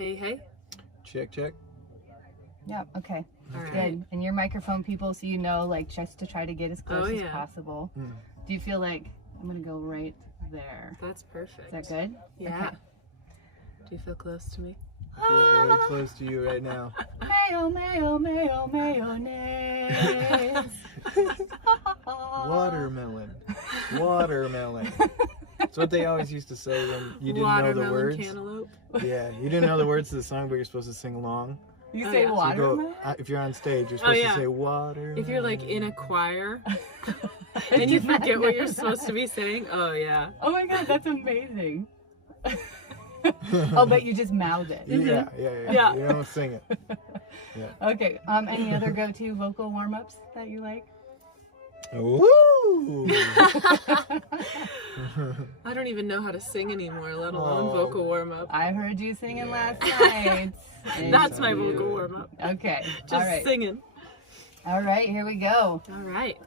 Hey, hey. Check, check. Yeah, okay. All right. Good. And your microphone, people, so you know, like, just to try to get as close as possible. Mm. Do you feel like I'm going to go right there? That's perfect. Is that good? Yeah. Okay. Do you feel close to me? I feel very close to you right now. Mayo, mayo, mayo, mayonnaise. Watermelon. Watermelon. That's what they always used to say when you didn't know the words. Cantaloupe. Yeah, you didn't know the words to the song, but you're supposed to sing along. You Oh, say yeah. So you watermelon? go, if you're on stage, you're supposed yeah. to say water. If you're like in a choir and you forget what you're supposed to be saying, oh yeah. Oh my god, that's amazing. Oh, but you just mouth it. Yeah. Yeah. You don't sing it. Yeah. Okay. Any other go-to vocal warm-ups that you like? Woo! I don't even know how to sing anymore, let alone Oh. vocal warm-up. I heard you singing Yeah. last night. That's my Thank you. vocal warm-up. Okay. Just All right. singing. All right. Here we go. All right.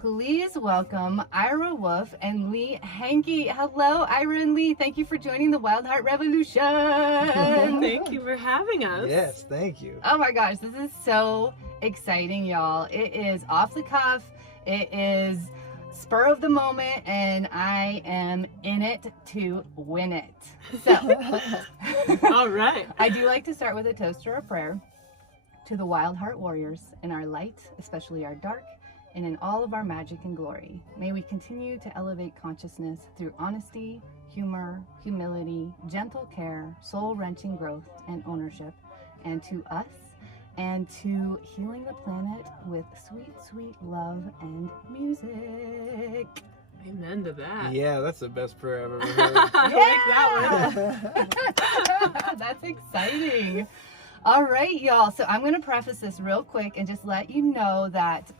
Please welcome Ira Wolf and Lee Henke. Hello, Ira and Lee. Thank you for joining the Wild Heart Revolution. Thank you for having us. Yes, thank you. Oh my gosh, this is so exciting, y'all. It is off the cuff. It is spur of the moment, and I am in it to win it. So, All right. I do like to start with a toast or a prayer to the Wild Heart Warriors in our light, especially our dark, and in all of our magic and glory. May we continue to elevate consciousness through honesty, humor, humility, gentle care, soul-wrenching growth, and ownership, and to us, and to healing the planet with sweet, sweet love and music. Amen to that. Yeah, that's the best prayer I've ever heard. I like that one. That's exciting. All right, y'all. So I'm going to preface this real quick and just let you know that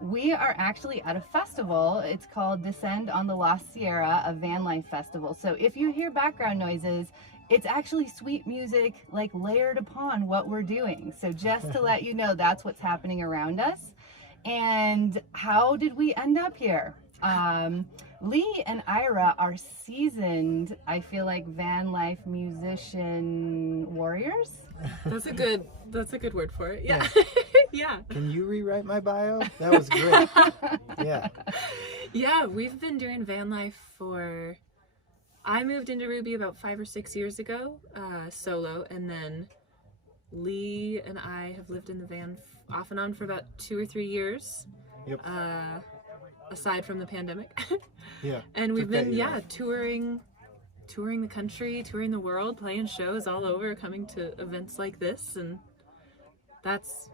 we are actually at a festival. It's called Descend on the Lost Sierra, a Vanlife festival. So if you hear background noises, it's actually sweet music like layered upon what we're doing. So just to let you know, that's what's happening around us. And how did we end up here? Lee and Ira are seasoned, I feel like, van life musician warriors. That's a good word for it. Yeah. Yeah. Can you rewrite my bio? That was great. Yeah. Yeah, we've been doing van life I moved into Ruby about 5 or 6 years ago, solo, and then Lee and I have lived in the van off and on for about 2 or 3 years. Yep. Aside from the pandemic. Yeah. And we've Took that been, year touring the country, touring the world, playing shows all over, coming to events like this, and that's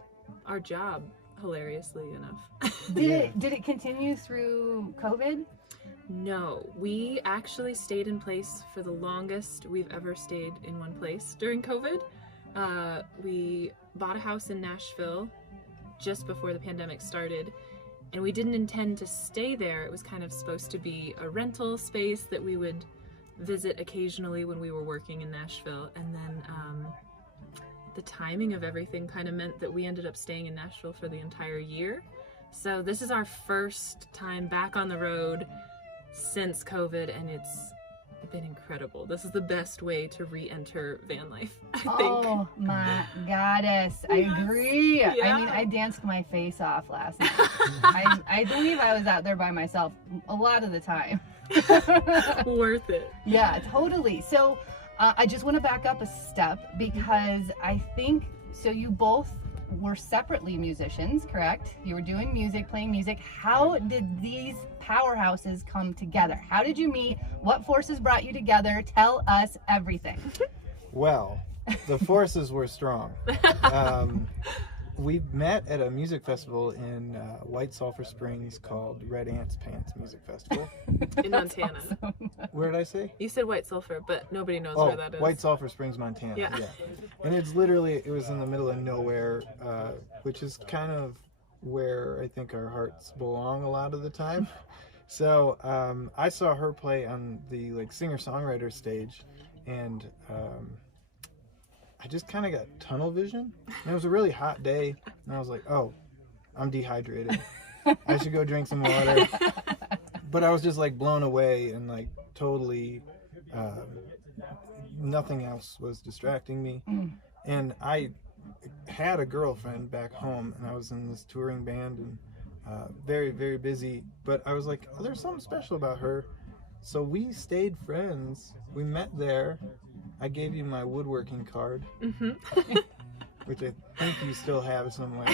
our job, hilariously enough. Did it continue through COVID? No, we actually stayed in place for the longest we've ever stayed in one place during COVID. We bought a house in Nashville just before the pandemic started, and we didn't intend to stay there. It was kind of supposed to be a rental space that we would visit occasionally when we were working in Nashville, and then the timing of everything kind of meant that we ended up staying in Nashville for the entire year. So this is our first time back on the road since COVID, and it's been incredible. This is the best way to re-enter van life, I think. Oh my goddess, I agree. Yeah. I mean, I danced my face off last night. I believe I was out there by myself a lot of the time. Worth it. Yeah, totally. So I just want to back up a step because I think, so you both were separately musicians, correct? You were doing music, playing music. How did these powerhouses come together? How did you meet? What forces brought you together? Tell us everything. Well, the forces were strong. We met at a music festival in White Sulphur Springs called Red Ants Pants Music Festival. In Montana. Awesome. Where did I say? You said White Sulphur, but nobody knows Oh, where that is. White Sulphur Springs, Montana. Yeah. And it was in the middle of nowhere, which is kind of where I think our hearts belong a lot of the time. So I saw her play on the singer-songwriter stage, and I just kind of got tunnel vision. And it was a really hot day, and I was like, oh, I'm dehydrated. I should go drink some water. But I was just blown away and totally nothing else was distracting me. Mm. And I had a girlfriend back home, and I was in this touring band, and very, very busy. But I was like, oh, there's something special about her. So we stayed friends. We met there. I gave you my woodworking card, which I think you still have somewhere.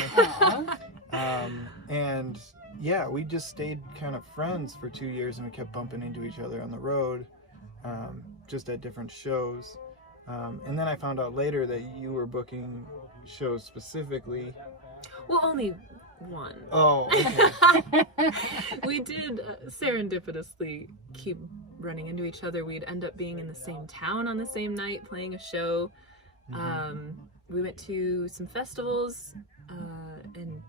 And yeah, we just stayed kind of friends for 2 years, and we kept bumping into each other on the road, just at different shows. And then I found out later that you were booking shows specifically. Well, only one. Oh, okay. We did serendipitously keep running into each other. We'd end up being in the same town on the same night, playing a show. We went to some festivals and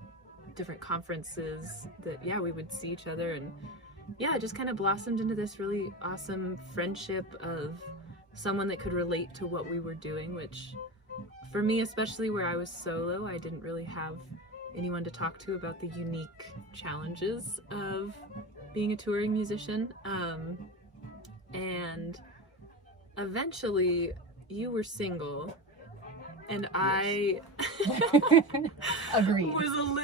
different conferences that, yeah, we would see each other, and yeah, it just kind of blossomed into this really awesome friendship of someone that could relate to what we were doing, which for me, especially where I was solo, I didn't really have anyone to talk to about the unique challenges of being a touring musician. And eventually you were single, and I Agreed. was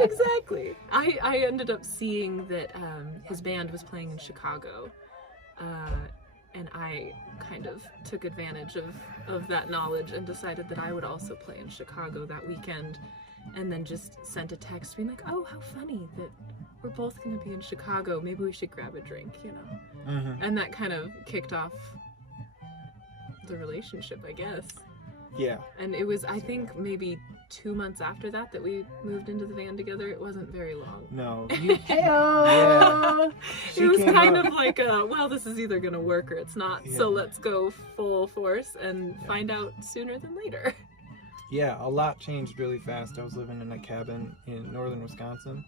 exactly. I ended up seeing that his band was playing in Chicago, and I kind of took advantage of that knowledge and decided that I would also play in Chicago that weekend, and then just sent a text being like, oh, how funny that we're both going to be in Chicago. Maybe we should grab a drink, you know? And that kind of kicked off the relationship, I guess. Yeah. And it was, I think, maybe 2 months after that we moved into the van together. It wasn't very long. No. Hey-o! It was kind of like, well, this is either going to work or it's not, so let's go full force and find out sooner than later. Yeah, a lot changed really fast. I was living in a cabin in northern Wisconsin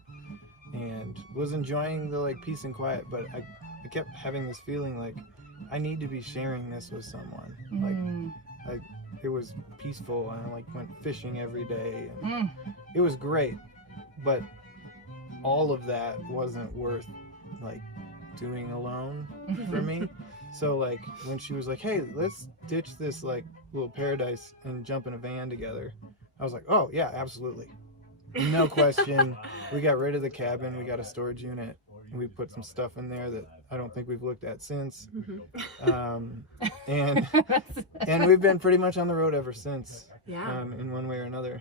and was enjoying the peace and quiet, but I kept having this feeling like I need to be sharing this with someone. Like it was peaceful, and I went fishing every day. And it was great, but all of that wasn't worth doing alone for me. So when she was like, hey, let's ditch this little paradise and jump in a van together, I was like, oh yeah, absolutely, no question. We got rid of the cabin, we got a storage unit, and we put some stuff in there that I don't think we've looked at since. And we've been pretty much on the road ever since. Yeah. In one way or another.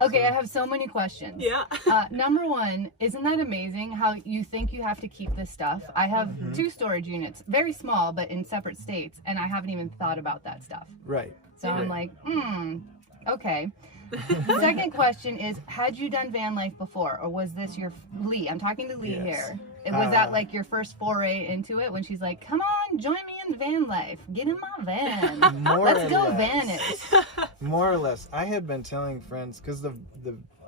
Okay, I have so many questions. Yeah. Number one, isn't that amazing how you think you have to keep this stuff? I have 2 storage units, very small, but in separate states, and I haven't even thought about that stuff. Right. So I'm like, okay. The second question is, had you done van life before, or was this your Lee? I'm talking to Lee here. Was that your first foray into it when she's like, come on, join me in van life, get in my van, let's go van it? More or less. I had been telling friends, because the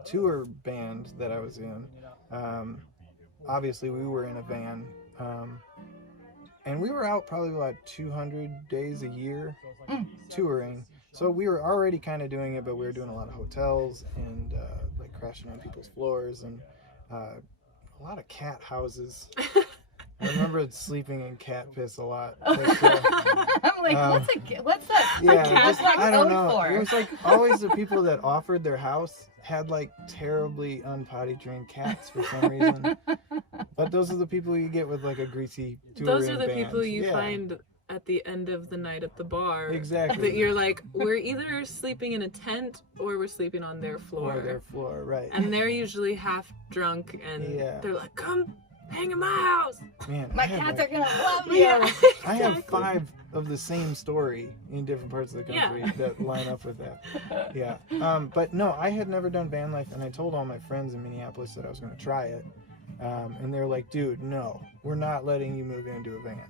tour band that I was in, obviously we were in a van, and we were out probably about 200 days a year touring. So we were already kind of doing it, but we were doing a lot of hotels and crashing on people's floors and a lot of cat houses. I remember sleeping in cat piss a lot. But, I'm like, what's that? Yeah, I don't know. For? It was always the people that offered their house had terribly unpotty trained cats for some reason. But those are the people you get with a greasy touring Those are the band. people you find at the end of the night at the bar. Exactly. That you're like, we're either sleeping in a tent or we're sleeping on their floor. Or their floor, right. And they're usually half drunk, and they're like, come hang in my house. Man, my cats are gonna love you. Yeah, exactly. I have 5 of the same story in different parts of the country that line up with that. Yeah. But no, I had never done van life, and I told all my friends in Minneapolis that I was going to try it. And they're like, dude, no, we're not letting you move into a van.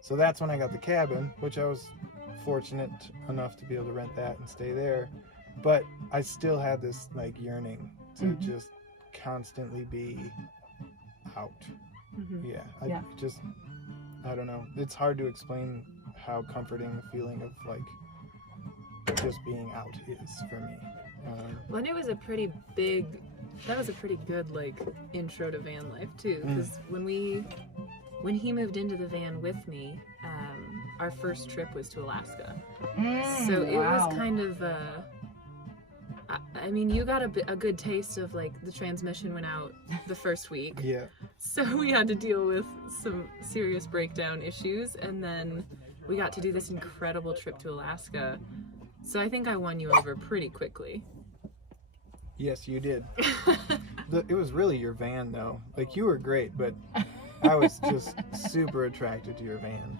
So that's when I got the cabin, which I was fortunate enough to be able to rent that and stay there. But I still had this yearning to just constantly be out. Yeah. I don't know. It's hard to explain how comforting the feeling of just being out is for me. Well, and it was a pretty good intro to van life too, because when he moved into the van with me, our first trip was to Alaska. Wow. So it was kind of, I mean, you got a good taste of like the transmission went out the first week. Yeah. So we had to deal with some serious breakdown issues, and then we got to do this incredible trip to Alaska. So I think I won you over pretty quickly. Yes, you did. It was really your van, though. Like, you were great, but I was just super attracted to your van.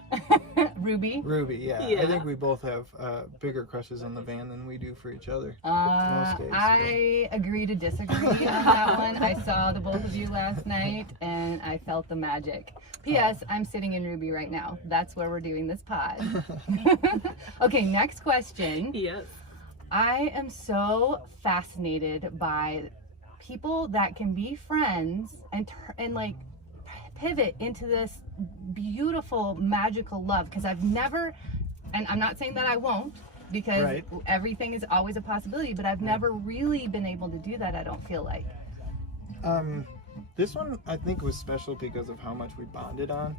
Ruby? Ruby, yeah. Yeah. I think we both have bigger crushes on the van than we do for each other. Most days. I agree to disagree on that one. I saw the both of you last night, and I felt the magic. P.S. I'm sitting in Ruby right now. That's where we're doing this pod. Okay, next question. Yes. I am so fascinated by people that can be friends and like pivot into this beautiful magical love, because I've never, and I'm not saying that I won't, because Right. everything is always a possibility, but I've never really been able to do that, I don't feel like. This one I think was special because of how much we bonded on.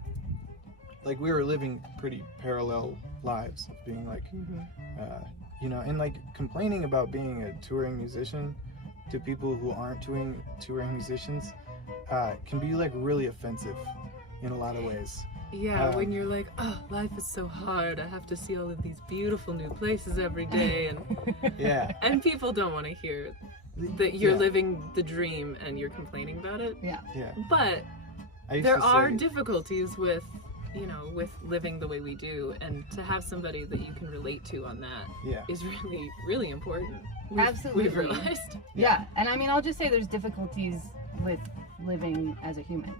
Like, we were living pretty parallel lives of being like, you know, and like complaining about being a touring musician to people who aren't touring musicians can be like really offensive in a lot of ways. Yeah, when you're like, oh, life is so hard. I have to see all of these beautiful new places every day, and Yeah. and people don't want to hear that you're Yeah. living the dream and you're complaining about it. Yeah. Yeah. But I used there to are say- difficulties with, you know, with living the way we do, and to have somebody that you can relate to on that Yeah. is really, really important. Absolutely. We've realized. Yeah, and I mean, I'll just say there's difficulties with living as a human.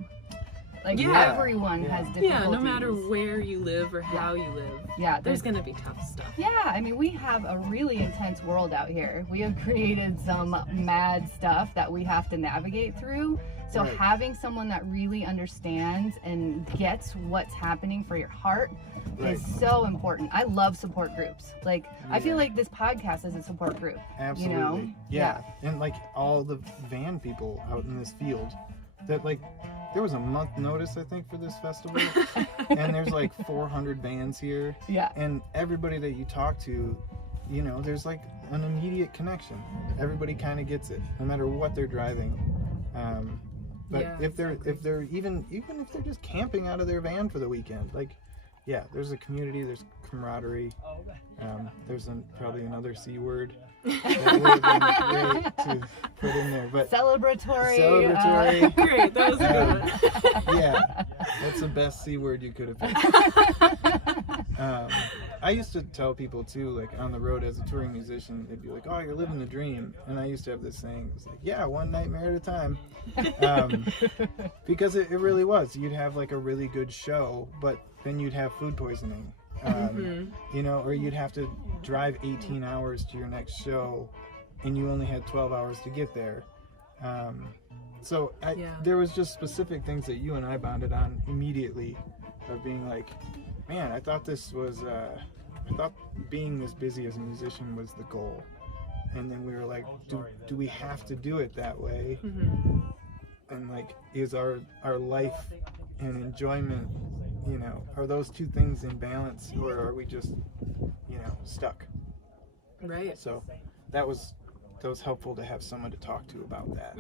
Like, Yeah. everyone Yeah. has difficulties. Yeah, no matter where you live or how you live, Yeah, there's gonna be tough stuff. Yeah, I mean, we have a really intense world out here. We have created some mad stuff that we have to navigate through. So Right. having someone that really understands and gets what's happening for your heart Right. is so important. I love support groups. Like, I feel Yeah. like this podcast is a support group. Absolutely. You know? Yeah. And like all the van people out in this field, that like there was a month notice I think for this festival, and there's like 400 vans here, Yeah. and everybody that you talk to, you know, there's like an immediate connection. Everybody kind of gets it, no matter what they're driving. But Yeah, if they're even if they're just camping out of their van for the weekend, like, yeah, there's a community, there's camaraderie. There's probably another C word that would have been great to put in there, but Celebratory. celebratory. Great, that was a good one. Yeah, that's the best C word you could have picked. I used to tell people too, like on the road as a touring musician, they'd be like, "Oh, you're living the dream," and I used to have this saying, it was like, "Yeah, one nightmare at a time," because it really was. You'd have like a really good show, but then you'd have food poisoning, you know, or you'd have to drive 18 hours to your next show, and you only had 12 hours to get there. So there was just specific things that you and I bonded on immediately, of being like, man, I thought this was, I thought being this busy as a musician was the goal. And then we were like, do we have to do it that way? And like, is our life and enjoyment, you know, are those two things in balance, or are we just, you know, stuck? Right. So that was helpful to have someone to talk to about that,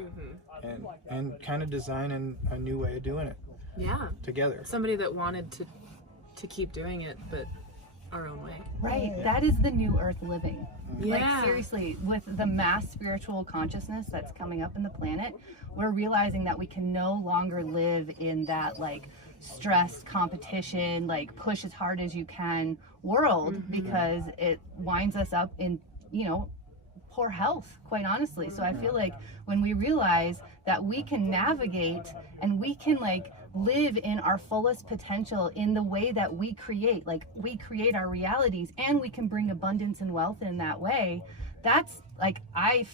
and kind of design a new way of doing it Yeah. together. Somebody that wanted to keep doing it, but our own way. Right, that is the new earth living. Yeah. Like, seriously, with the mass spiritual consciousness that's coming up in the planet, we're realizing that we can no longer live in that like stressed competition, like push as hard as you can world, because it winds us up in, you know, poor health, quite honestly. So I feel like when we realize that we can navigate and we can like live in our fullest potential in the way that we create, like we create our realities, and we can bring abundance and wealth in that way, that's like, I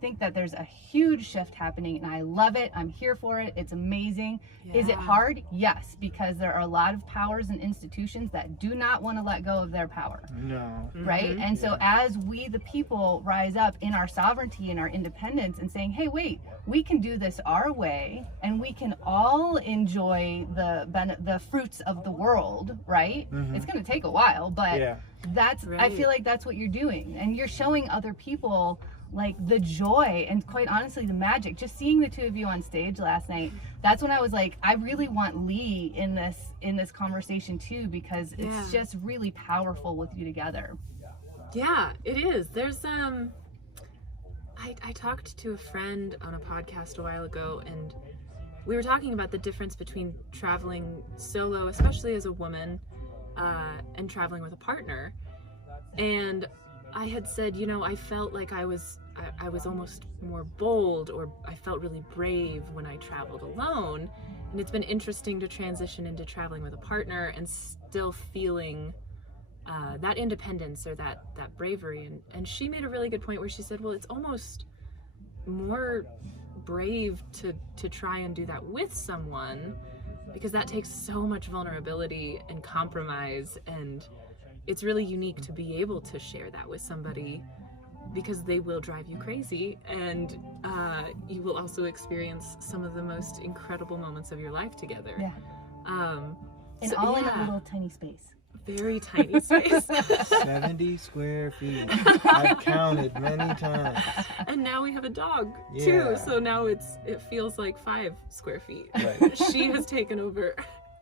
think that there's a huge shift happening, and I love it. I'm here for it. It's amazing. Is it hard? Yes, because there are a lot of powers and institutions that do not want to let go of their power. No. Right? And so as we, the people, rise up in our sovereignty and our independence and saying, hey, wait, we can do this our way, and we can all enjoy the fruits of the world, right? It's going to take a while, but that's, I feel like that's what you're doing. And you're showing other people like the joy and, quite honestly, the magic. Just seeing the two of you on stage last night, that's when I was like, I really want Lee in this conversation too, because it's just really powerful with you together. Yeah, it is. There's I talked to a friend on a podcast a while ago, and we were talking about the difference between traveling solo, especially as a woman, and traveling with a partner. And I had said, you know, I felt like I was almost more bold, or I felt really brave when I traveled alone. And it's been interesting to transition into traveling with a partner and still feeling that independence or that bravery. And she made a really good point where she said, well, it's almost more brave to try and do that with someone, because that takes so much vulnerability and compromise, and it's really unique to be able to share that with somebody, because they will drive you crazy, and you will also experience some of the most incredible moments of your life together. And all in a little tiny space. Very tiny space. 70 square feet. I've counted many times. And now we have a dog too, so now it feels like 5 square feet. Right. She has taken over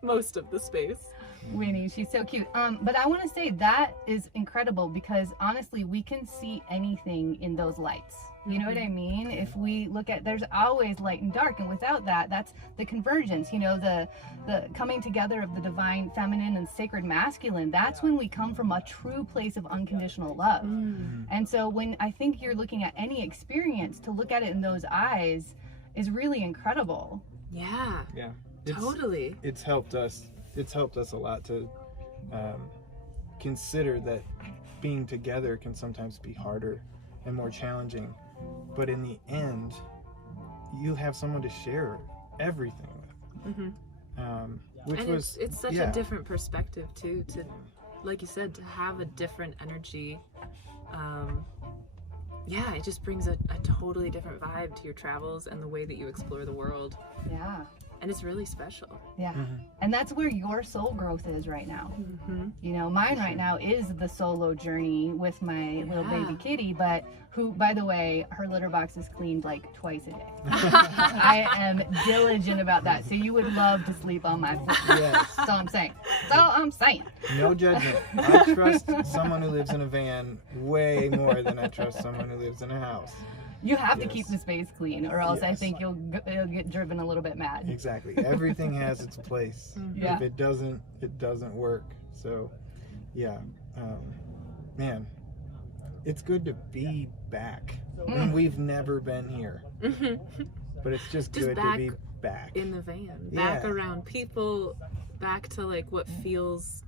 most of the space. Winnie, she's so cute. But I want to say that is incredible, because honestly, we can see anything in those lights. You know what I mean? If we look at, there's always light and dark, and without that, that's the convergence, you know, the coming together of the divine feminine and sacred masculine. That's when we come from a true place of unconditional love. And so when I think you're looking at any experience, to look at it in those eyes is really incredible. Yeah. Yeah. Totally. It's helped us a lot to consider that being together can sometimes be harder and more challenging, but in the end you have someone to share everything with. Which and was it's such a different perspective too, to, like you said, to have a different energy. It just brings a totally different vibe to your travels and the way that you explore the world. And it's really special. And that's where your soul growth is right now. You know, mine right now is the solo journey with my little baby kitty, but who, by the way, her litter box is cleaned like twice a day. I am diligent about that, so you would love to sleep on my foot. That's all I'm saying. That's all I'm saying. No judgment. I trust someone who lives in a van way more than I trust someone who lives in a house. You have to keep the space clean, or else I think you'll get driven a little bit mad. Exactly. Everything has its place. If it doesn't, it doesn't work. So, man, it's good to be back. And we've never been here. But it's just good to be back. In the van. Back around people. Back to like what feels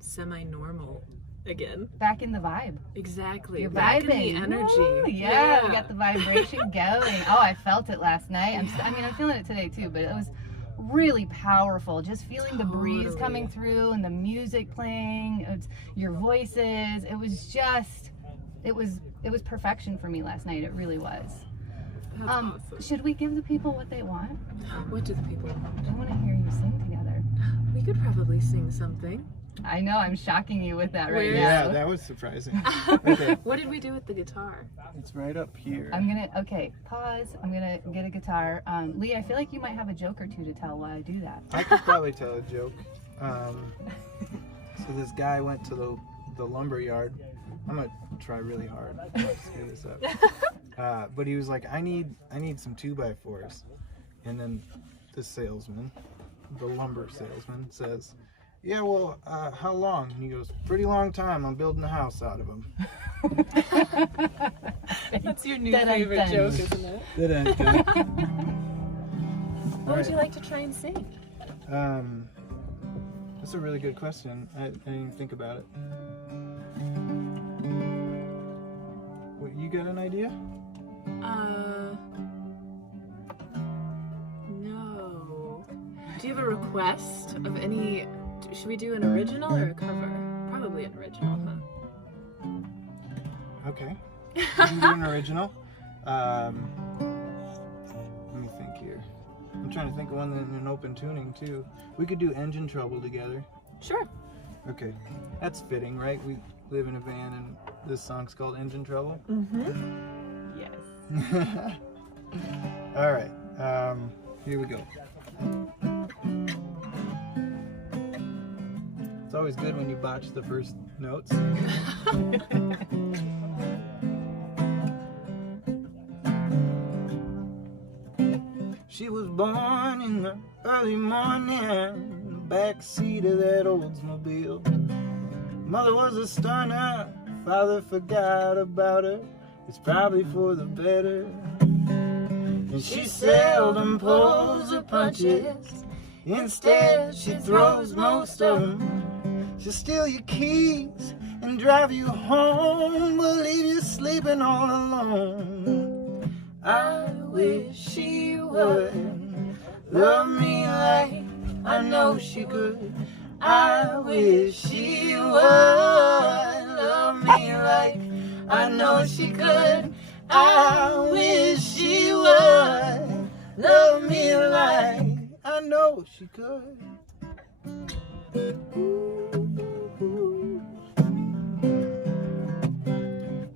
semi-normal again. Back in the vibe. Exactly. You're back vibing. in the energy. Woo, yeah, we got the vibration going. Oh, I felt it last night. I'm feeling it today too, but it was really powerful. Just feeling the breeze coming through and the music playing. It's your voices. It was just, it was perfection for me last night. It really was. That's awesome. Should we give the people what they want? What do the people want? I want to hear you sing together. We could probably sing something. I know, I'm shocking you with that right now. Yeah, that was surprising. Okay. What did we do with the guitar? It's right up here. Pause. I'm gonna get a guitar. Lee, I feel like you might have a joke or two to tell while I do that. I could probably tell a joke. So this guy went to the lumber yard. I'm gonna try really hard to screw this up. But he was like, I need some 2x4s. And then the salesman, the lumber salesman, says, yeah, well, how long? And he goes, pretty long time. I'm building a house out of them. That's your new favorite joke, isn't it? What would you like to try and sing? That's a really good question. I didn't even think about it. What, you got an idea? No. Do you have a request of any? Should we do an original or a cover? Probably an original, huh? Okay. We can do an original. Let me think here. I'm trying to think of one in an open tuning too. We could do Engine Trouble together. Sure. Okay. That's fitting, right? We live in a van and this song's called Engine Trouble. Mm-hmm. Yes. All right. Here we go. It's always good when you botch the first notes. She was born in the early morning in the back seat of that Oldsmobile. Mother was a stunner, father forgot about her. It's probably for the better. And she seldom pulls her punches. Instead, she throws most of them. She'll steal your keys and drive you home, but leave you sleeping all alone. I wish she would love me like I know she could. I wish she would love me like I know she could. I wish she would love me like I know she could.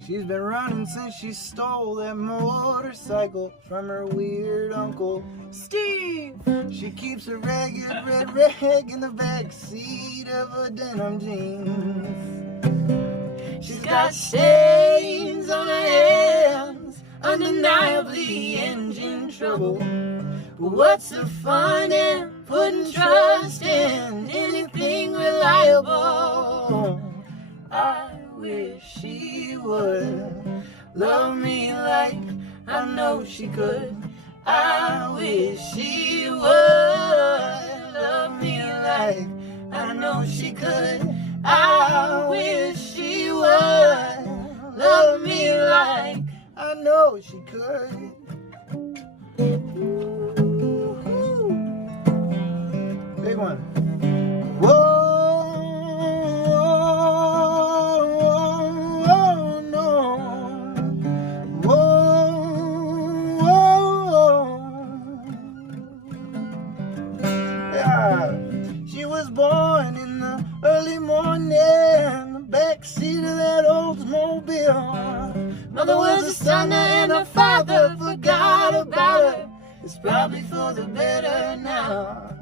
She's been running since she stole that motorcycle from her weird uncle Steve. She keeps a ragged red rag in the back seat of her denim jeans. She's got stains on her hands, undeniably engine trouble. But what's the fun in putting trust in anything reliable? I wish she would love me like I know she could. I wish she would love me like I know she could. I wish she would love me like I know she could. Big one. Whoa. Born in the early morning, the back seat of that Oldsmobile. Mother was a stunner and her father forgot about her. It's probably for the better now.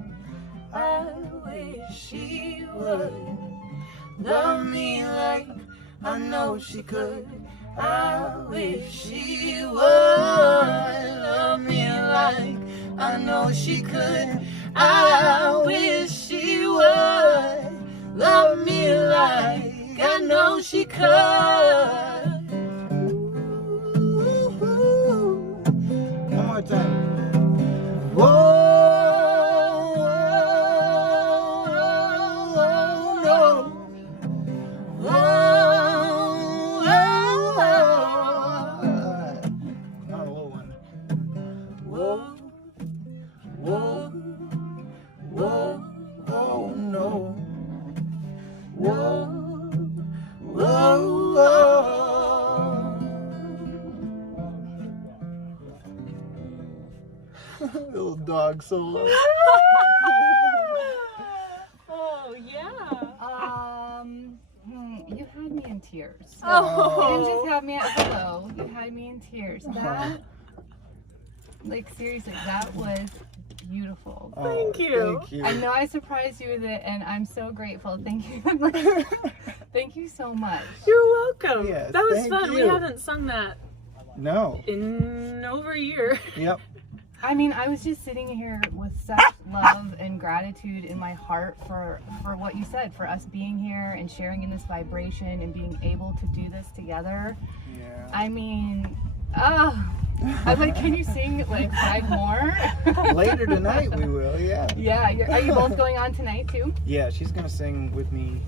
I wish she would love me like I know she could. I wish she would love me like I know she could. I wish she would love me like I know she could. One more time. Whoa, no. Whoa, not a low one. Whoa, whoa. Whoa, oh no. Whoa, whoa, whoa. Little dog solo. Oh yeah. You had me in tears. Oh. You didn't just have me at hello. You had me in tears. That, like seriously, that was beautiful. Thank you. Thank you. I know I surprised you with it, and I'm so grateful. Thank you. Thank you so much. You're welcome. Yes, that was thank fun. We you. haven't sung that No. in over a year. Yep. I mean, I was just sitting here with such love and gratitude in my heart for what you said, for us being here and sharing in this vibration and being able to do this together. Yeah. I mean, I'm like, can you sing like 5 more? Later tonight we will, yeah. Yeah, are you both going on tonight too? Yeah, she's gonna sing with me.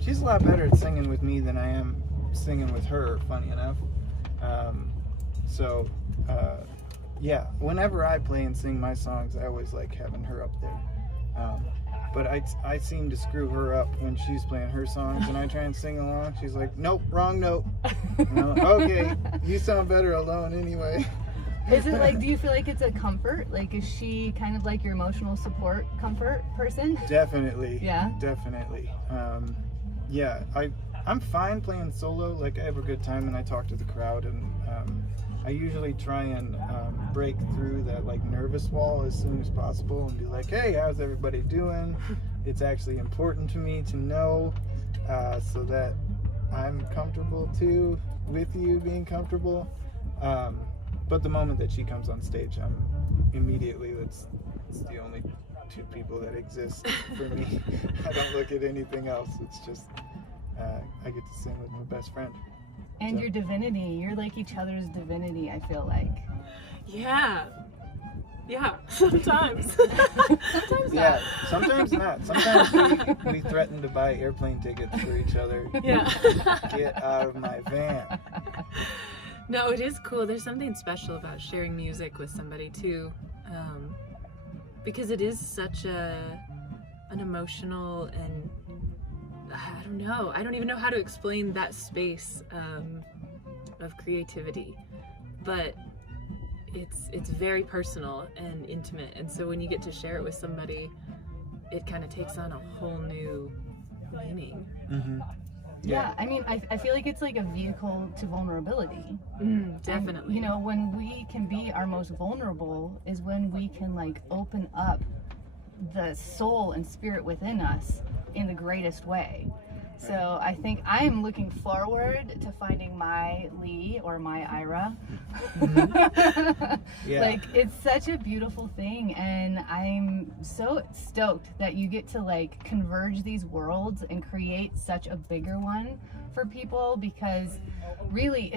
She's a lot better at singing with me than I am singing with her, funny enough. So yeah, whenever I play and sing my songs, I always like having her up there. But I seem to screw her up when she's playing her songs and I try and sing along. She's like, nope, wrong note. Okay, you sound better alone anyway. Is it like, do you feel like it's a comfort? Like, is she kind of like your emotional support comfort person? Definitely. Yeah? Definitely. Yeah, I'm fine playing solo. Like, I have a good time and I talk to the crowd, and I usually try and break through that like nervous wall as soon as possible and be like, hey, how's everybody doing? It's actually important to me to know so that I'm comfortable too with you being comfortable. But the moment that she comes on stage, I'm immediately, it's the only two people that exist for me. I don't look at anything else. It's just I get to sing with my best friend. And So- your divinity, you're like each other's divinity, I feel like. Yeah. Yeah, sometimes. Sometimes Yeah, not. sometimes not. Sometimes we threaten to buy airplane tickets for each other. Yeah. Get out of my van. No, it is cool. There's something special about sharing music with somebody too, because it is such an emotional and I don't know. I don't even know how to explain that space of creativity, but it's very personal and intimate. And so when you get to share it with somebody, it kind of takes on a whole new meaning. Mm-hmm. Yeah, I mean, I feel like it's like a vehicle to vulnerability. Definitely. And, you know, when we can be our most vulnerable is when we can like open up the soul and spirit within us in the greatest way. So I think I am looking forward to finding my Lee or my Ira. Yeah. Like, it's such a beautiful thing, and I'm so stoked that you get to like converge these worlds and create such a bigger one for people, because really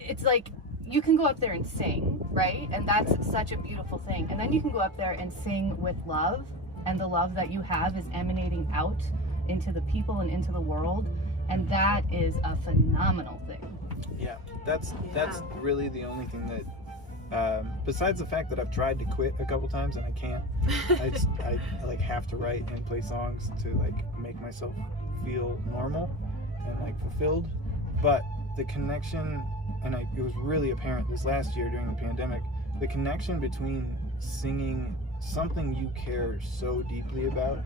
it's like you can go up there and sing, right? And that's such a beautiful thing. And then you can go up there and sing with love, and the love that you have is emanating out into the people and into the world, and that is a phenomenal thing. Yeah, that's really the only thing that besides the fact that I've tried to quit a couple times and I can't. I like have to write and play songs to like make myself feel normal and like fulfilled. But the connection, and it was really apparent this last year during the pandemic, the connection between singing something you care so deeply about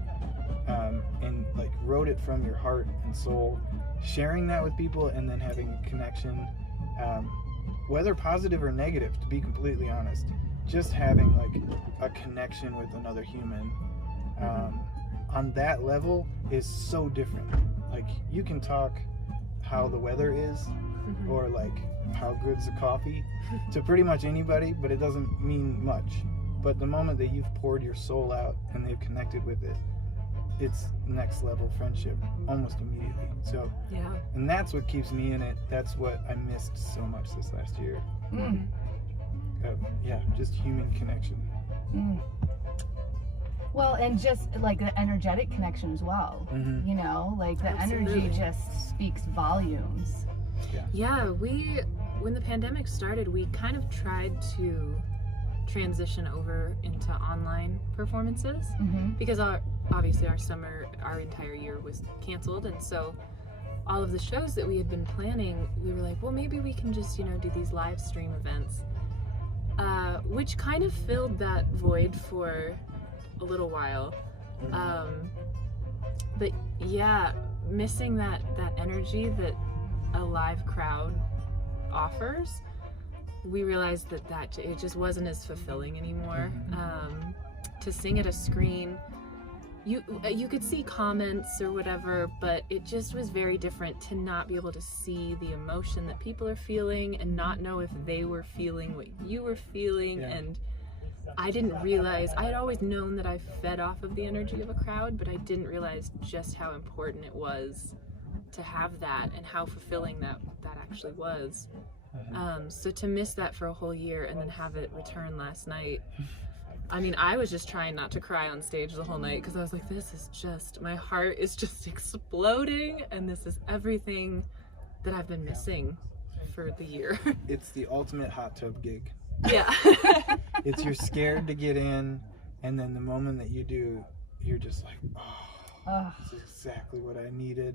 and like wrote it from your heart and soul, sharing that with people, and then having a connection, whether positive or negative, to be completely honest, just having like a connection with another human on that level is so different. Like, you can talk how the weather is or like how good's the coffee to pretty much anybody, but it doesn't mean much. But the moment that you've poured your soul out and they've connected with it, it's next level friendship almost immediately. So Yeah. and that's what keeps me in it. That's what I missed so much this last year. Yeah, just human connection. Well, and just like the energetic connection as well. You know, like the Absolutely. energy just speaks volumes. Yeah, when the pandemic started, we kind of tried to transition over into online performances because obviously our entire year was canceled, and so all of the shows that we had been planning, we were like, well, maybe we can just do these live stream events, which kind of filled that void for a little while. But yeah, missing that energy that a live crowd offers, we realized that it just wasn't as fulfilling anymore. To sing at a screen, you could see comments or whatever, but it just was very different to not be able to see the emotion that people are feeling and not know if they were feeling what you were feeling. And I didn't realize, I had always known that I fed off of the energy of a crowd, but I didn't realize just how important it was to have that and how fulfilling that actually was. So to miss that for a whole year and then have it return last night, I mean, I was just trying not to cry on stage the whole night because I was like, this is just, my heart is just exploding, and this is everything that I've been missing for the year. It's the ultimate hot tub gig. Yeah. It's you're scared to get in, and then the moment that you do, you're just like, oh, this is exactly what I needed.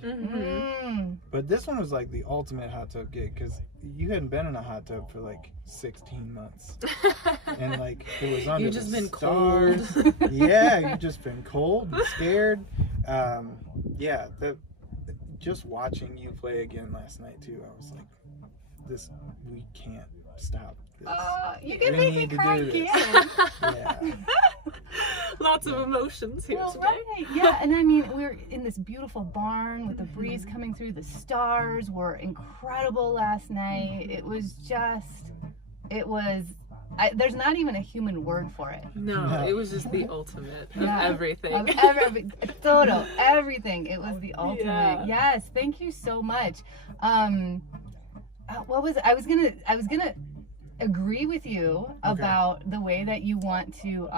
But this one was like the ultimate hot tub gig, because you hadn't been in a hot tub for like 16 months. And like it was under You've just the been stars. cold. Yeah, you've just been cold and scared. Yeah, just watching you play again last night too, I was like, we can't stop this. You can We make me need to cry do this. again. Yeah. Lots of emotions here Well, today. right. Yeah, and I mean, we're in this beautiful barn with the breeze coming through. The stars were incredible last night. It was there's not even a human word for it. No, it was just the ultimate of Yeah. everything. Of everything. It was the ultimate. Yeah. Yes, thank you so much. What was I was gonna agree with you about the way that you want to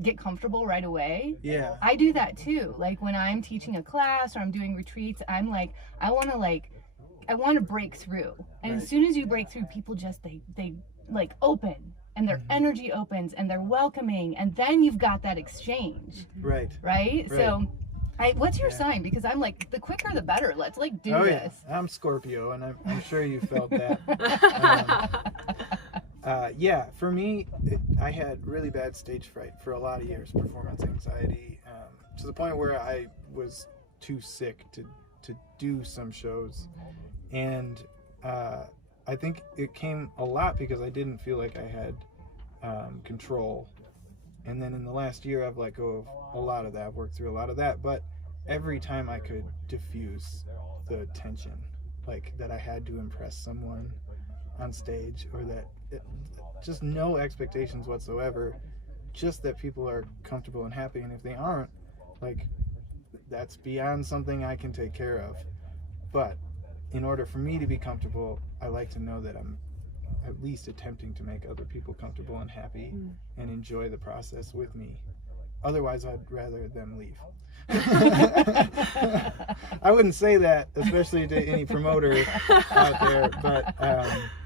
get comfortable right away. Yeah. I do that too. Like when I'm teaching a class or I'm doing retreats, I'm like, I want to break through. And as soon as you break through, people just they like open, and their energy opens, and they're welcoming, and then you've got that exchange. Right? So what's your sign? Because I'm like, the quicker the better. Let's like do this. Yeah. I'm Scorpio, and I'm sure you felt that. Yeah, for me, I had really bad stage fright for a lot of years, performance anxiety, to the point where I was too sick to do some shows. And I think it came a lot because I didn't feel like I had control. And then in the last year, I've let go of a lot of that, worked through a lot of that. But every time I could diffuse the tension, like that I had to impress someone on stage, or that just no expectations whatsoever, just that people are comfortable and happy. And if they aren't, like, that's beyond something I can take care of. But in order for me to be comfortable, I like to know that I'm at least attempting to make other people comfortable and happy and enjoy the process with me. Otherwise, I'd rather them leave. I wouldn't say that, especially to any promoter out there,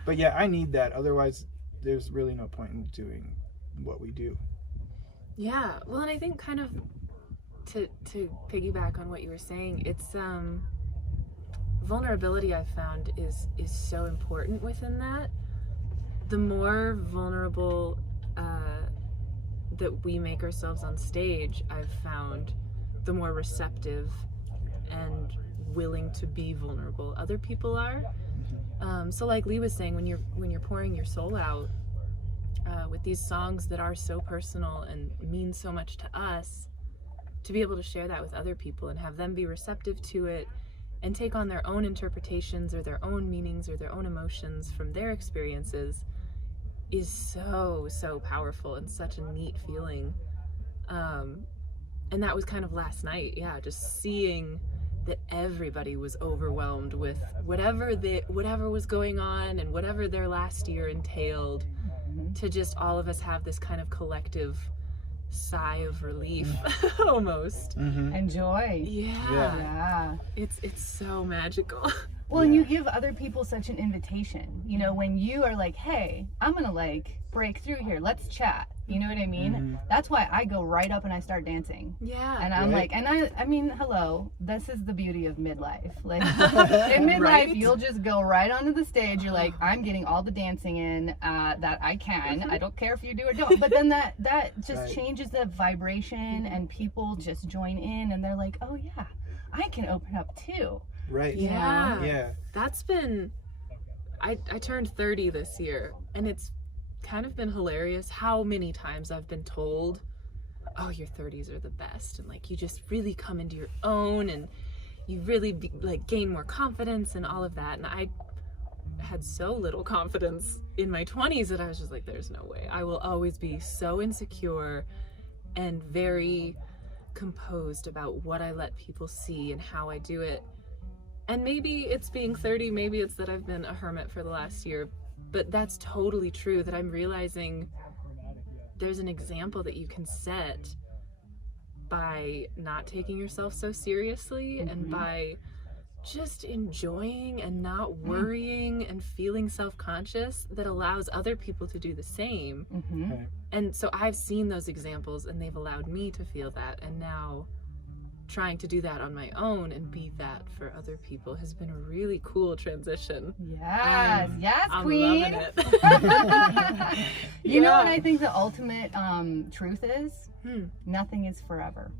but yeah, I need that. Otherwise, there's really no point in doing what we do. Yeah, well, and I think kind of to piggyback on what you were saying, it's vulnerability I've found is so important within that. The more vulnerable that we make ourselves on stage, I've found, the more receptive and willing to be vulnerable other people are. So like Lee was saying, when you're pouring your soul out with these songs that are so personal and mean so much to us, to be able to share that with other people and have them be receptive to it and take on their own interpretations or their own meanings or their own emotions from their experiences is so powerful and such a neat feeling. And that was kind of last night, yeah, just seeing that everybody was overwhelmed with whatever was going on and whatever their last year entailed, to just all of us have this kind of collective sigh of relief almost. And joy. Yeah. It's so magical. Well, and you give other people such an invitation, you know, when you are like, hey, I'm gonna like break through here, let's chat, you know what I mean? That's why I go right up and I start dancing. Yeah. And I'm like, and I mean, hello, this is the beauty of midlife. Like in midlife, you'll just go right onto the stage. You're like, I'm getting all the dancing in that I can. I don't care if you do or don't. But then that just changes the vibration, and people just join in, and they're like, oh yeah, I can open up too. Right. Yeah. That's been, I turned 30 this year, and it's kind of been hilarious how many times I've been told, oh, your 30s are the best, and like you just really come into your own and you really gain more confidence and all of that. And I had so little confidence in my 20s that I was just like, there's no way. I will always be so insecure and very composed about what I let people see and how I do it. And maybe it's being 30, maybe it's that I've been a hermit for the last year, but that's totally true, that I'm realizing there's an example that you can set by not taking yourself so seriously and by just enjoying and not worrying and feeling self-conscious that allows other people to do the same. Right. And so I've seen those examples and they've allowed me to feel that, and now trying to do that on my own and be that for other people has been a really cool transition. Yes, yes, I'm queen. loving it. You know what I think the ultimate truth is? Nothing is forever.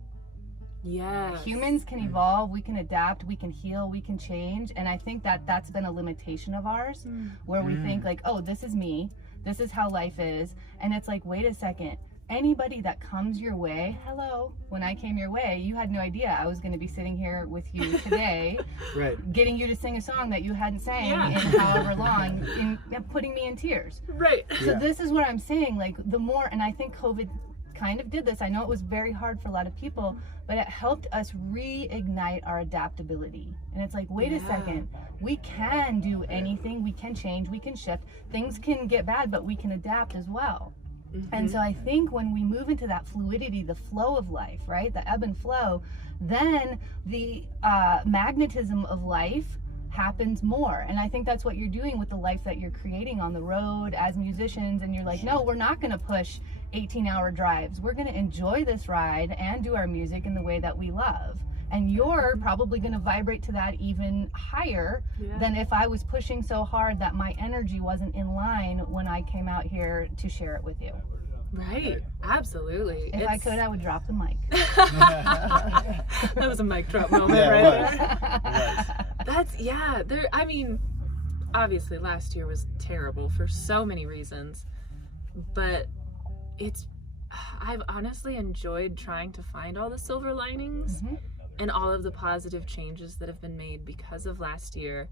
Yes. Humans can evolve, we can adapt, we can heal, we can change, and I think that that's been a limitation of ours, where we think like, oh, this is me, this is how life is, and it's like, wait a second, anybody that comes your way, hello, when I came your way, you had no idea I was going to be sitting here with you today, Right. getting you to sing a song that you hadn't sang in however long, putting me in tears. Right. So this is what I'm saying, like the more, and I think COVID kind of did this. I know it was very hard for a lot of people, but it helped us reignite our adaptability. And it's like, wait a second, we can do anything, we can change, we can shift. Things can get bad, but we can adapt as well. And so I think when we move into that fluidity, the flow of life, right, the ebb and flow, then the magnetism of life happens more. And I think that's what you're doing with the life that you're creating on the road as musicians. And you're like, no, we're not going to push 18-hour drives. We're going to enjoy this ride and do our music in the way that we love. And you're probably going to vibrate to that even higher than if I was pushing so hard that my energy wasn't in line when I came out here to share it with you. Right. Absolutely. If I could, I would drop the mic. That was a mic drop moment there. That's, I mean, obviously last year was terrible for so many reasons, but I've honestly enjoyed trying to find all the silver linings and all of the positive changes that have been made because of last year,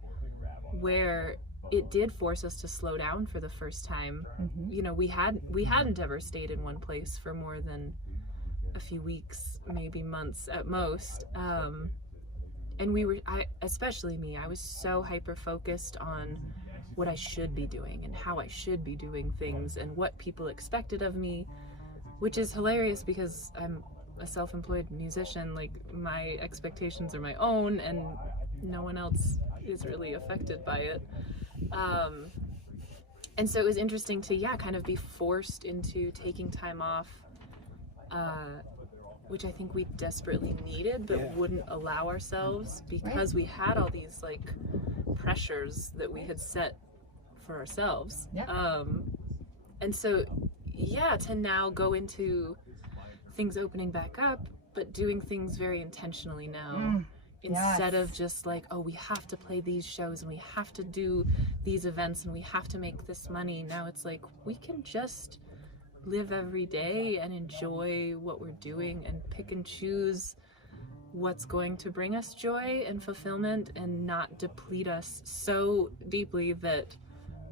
where it did force us to slow down for the first time. You know, we hadn't ever stayed in one place for more than a few weeks, maybe months at most. And especially me, I was so hyper focused on what I should be doing and how I should be doing things and what people expected of me, which is hilarious because I'm a self-employed musician. Like, my expectations are my own and no one else is really affected by it. And so it was interesting to, kind of be forced into taking time off, which I think we desperately needed, but wouldn't allow ourselves because we had all these like pressures that we had set for ourselves. And so, to now go into things opening back up, but doing things very intentionally now. Instead of just like, oh, we have to play these shows and we have to do these events and we have to make this money. Now it's like, we can just live every day and enjoy what we're doing and pick and choose what's going to bring us joy and fulfillment and not deplete us so deeply that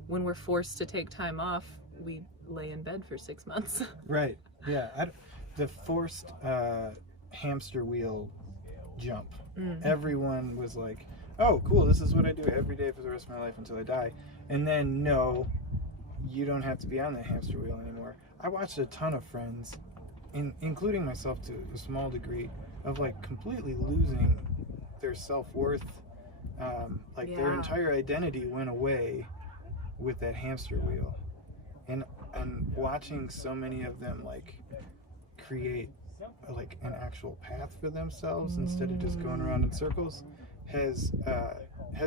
when we're forced to take time off, we lay in bed for 6 months. Right. Yeah. The forced hamster wheel jump. Everyone was like, oh, cool, this is what I do every day for the rest of my life until I die. And then, no, you don't have to be on that hamster wheel anymore. I watched a ton of friends, including myself to a small degree, of like completely losing their self-worth. Their entire identity went away with that hamster wheel. And watching so many of them like create like an actual path for themselves instead of just going around in circles has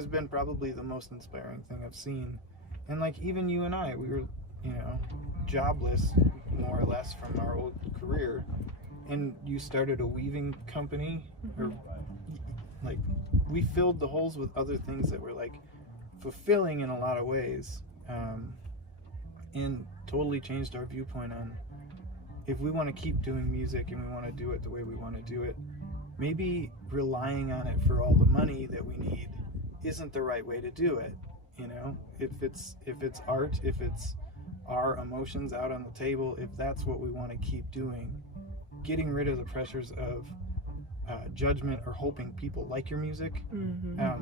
been probably the most inspiring thing I've seen. And like, even you and I, we were, jobless more or less from our old career, and you started a weaving company, or like, we filled the holes with other things that were like fulfilling in a lot of ways, and totally changed our viewpoint on, if we want to keep doing music and we want to do it the way we want to do it, maybe relying on it for all the money that we need isn't the right way to do it. If it's art, if it's our emotions out on the table, if that's what we want to keep doing, getting rid of the pressures of judgment or hoping people like your music,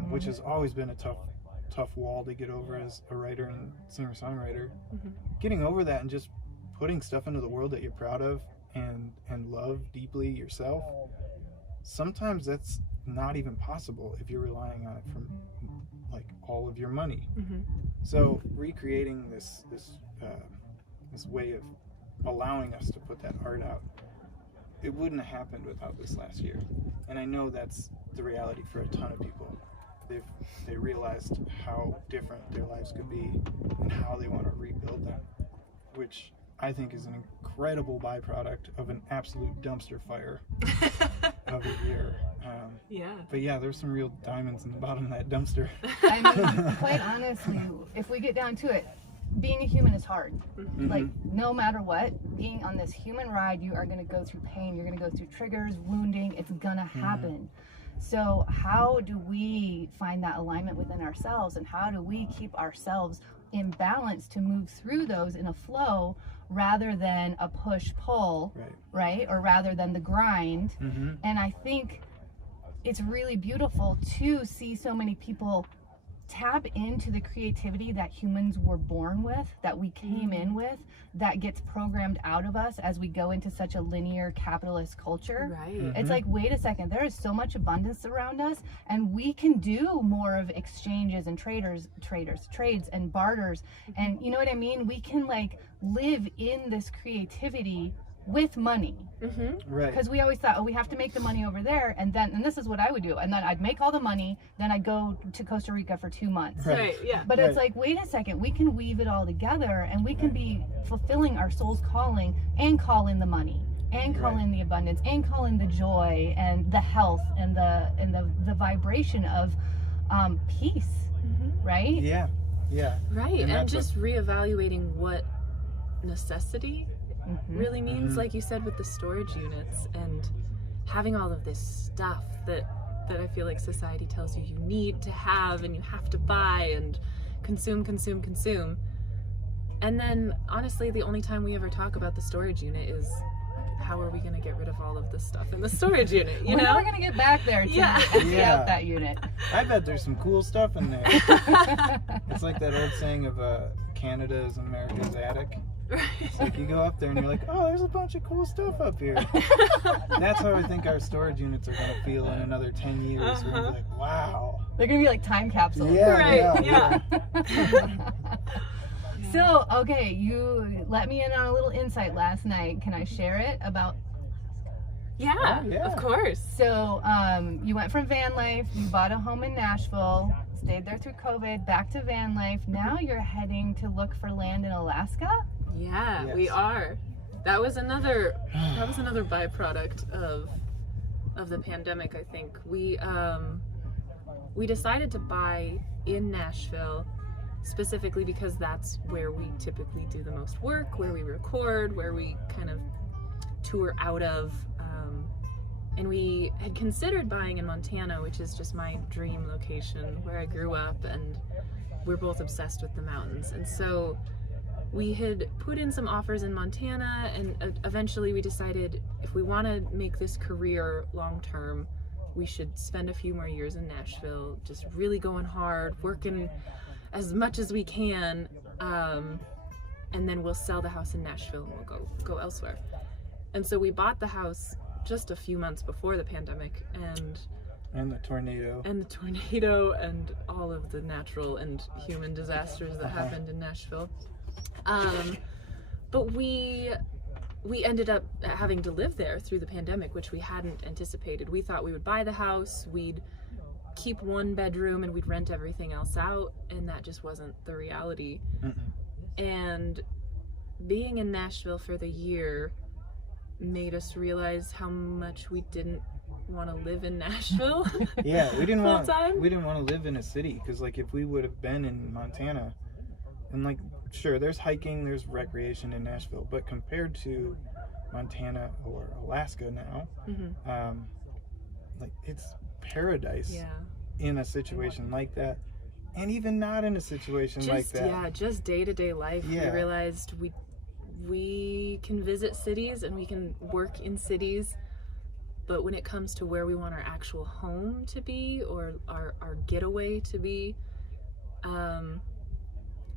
which has always been a tough wall to get over as a writer and singer-songwriter. Getting over that and just putting stuff into the world that you're proud of and love deeply yourself, sometimes not even possible if you're relying on it from like all of your money. Mm-hmm. So recreating this way of allowing us to put that art out, it wouldn't have happened without this last year. And I know that's the reality for a ton of people. They realized how different their lives could be and how they want to rebuild them, which I think is an incredible byproduct of an absolute dumpster fire of a year. Yeah. But yeah, there's some real diamonds in the bottom of that dumpster. I mean, quite honestly, if we get down to it, being a human is hard. Mm-hmm. Like, no matter what, being on this human ride, you are going to go through pain, you're going to go through triggers, wounding, it's going to happen. So how do we find that alignment within ourselves, and how do we keep ourselves in balance to move through those in a flow rather than a push-pull, right? Or rather than the grind. Mm-hmm. And I think it's really beautiful to see so many people tap into the creativity that humans were born with, that we came in with, that gets programmed out of us as we go into such a linear capitalist culture. Right. Mm-hmm. It's like, wait a second, there is so much abundance around us, and we can do more of exchanges and trades and barters. And you know what I mean? We can like live in this creativity with money. Mm-hmm. Right. Because we always thought, oh, we have to make the money over there, and this is what I would do, and then I'd make all the money, then I'd go to Costa Rica for 2 months. Right. Yeah. But it's like, wait a second, we can weave it all together, and we can be fulfilling our soul's calling, and call in the money, and call in the abundance, and call in the joy and the health and the vibration of peace. Right? Yeah. Yeah. Right. And that's just reevaluating what necessity really means, like you said, with the storage units and having all of this stuff that I feel like society tells you need to have and you have to buy and consume. And then honestly, the only time we ever talk about the storage unit is how are we going to get rid of all of this stuff in the storage unit, you know? When are we going to get back there to empty out that unit? I bet there's some cool stuff in there. It's like that old saying of Canada is America's attic. It's like you go up there and you're like, oh, there's a bunch of cool stuff up here. That's how I think our storage units are going to feel in another 10 years. We're going to be like, wow. They're going to be like time capsules. Yeah. So, okay, you let me in on a little insight last night. Can I share it about? Yeah, of course. So, you went from Vanlife, you bought a home in Nashville, stayed there through COVID, back to Vanlife. Now you're heading to look for land in Alaska? Yeah, Yes. we are. That was another byproduct of the pandemic, I think. We decided to buy in Nashville specifically because that's where we typically do the most work, where we record, where we kind of tour out of. And we had considered buying in Montana, which is just my dream location where I grew up, and we're both obsessed with the mountains. And so we had put in some offers in Montana, and eventually we decided if we want to make this career long term, we should spend a few more years in Nashville, just really going hard, working as much as we can, and then we'll sell the house in Nashville and we'll go elsewhere. And so we bought the house just a few months before the pandemic, And the tornado. And all of the natural and human disasters that happened in Nashville. But we ended up having to live there through the pandemic, which we hadn't anticipated. We thought we would buy the house, we'd keep one bedroom, and we'd rent everything else out, and that just wasn't the reality. And being in Nashville for the year made us realize how much we didn't want to live in Nashville. Yeah, we didn't want to live in a city, because like if we would have been in Montana, and like sure there's hiking, there's recreation in Nashville, but compared to Montana or Alaska now, like it's paradise in a situation like that, and even not in a situation like that. Just day-to-day life. We realized we can visit cities and we can work in cities, but when it comes to where we want our actual home to be or our getaway to be,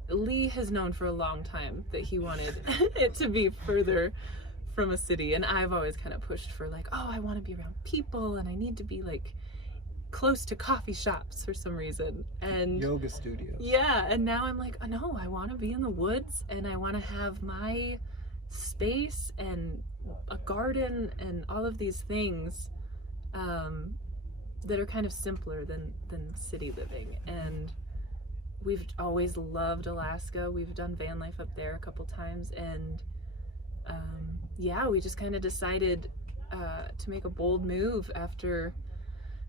Lee has known for a long time that he wanted it to be further from a city, and I've always kind of pushed for like, oh, I want to be around people and I need to be like close to coffee shops for some reason. And Yoga studios. yeah, and now I'm like, oh, no, I want to be in the woods and I want to have my space and a garden and all of these things that are kind of simpler than city living. And we've always loved Alaska. We've done van life up there a couple times, and yeah, we just kind of decided to make a bold move after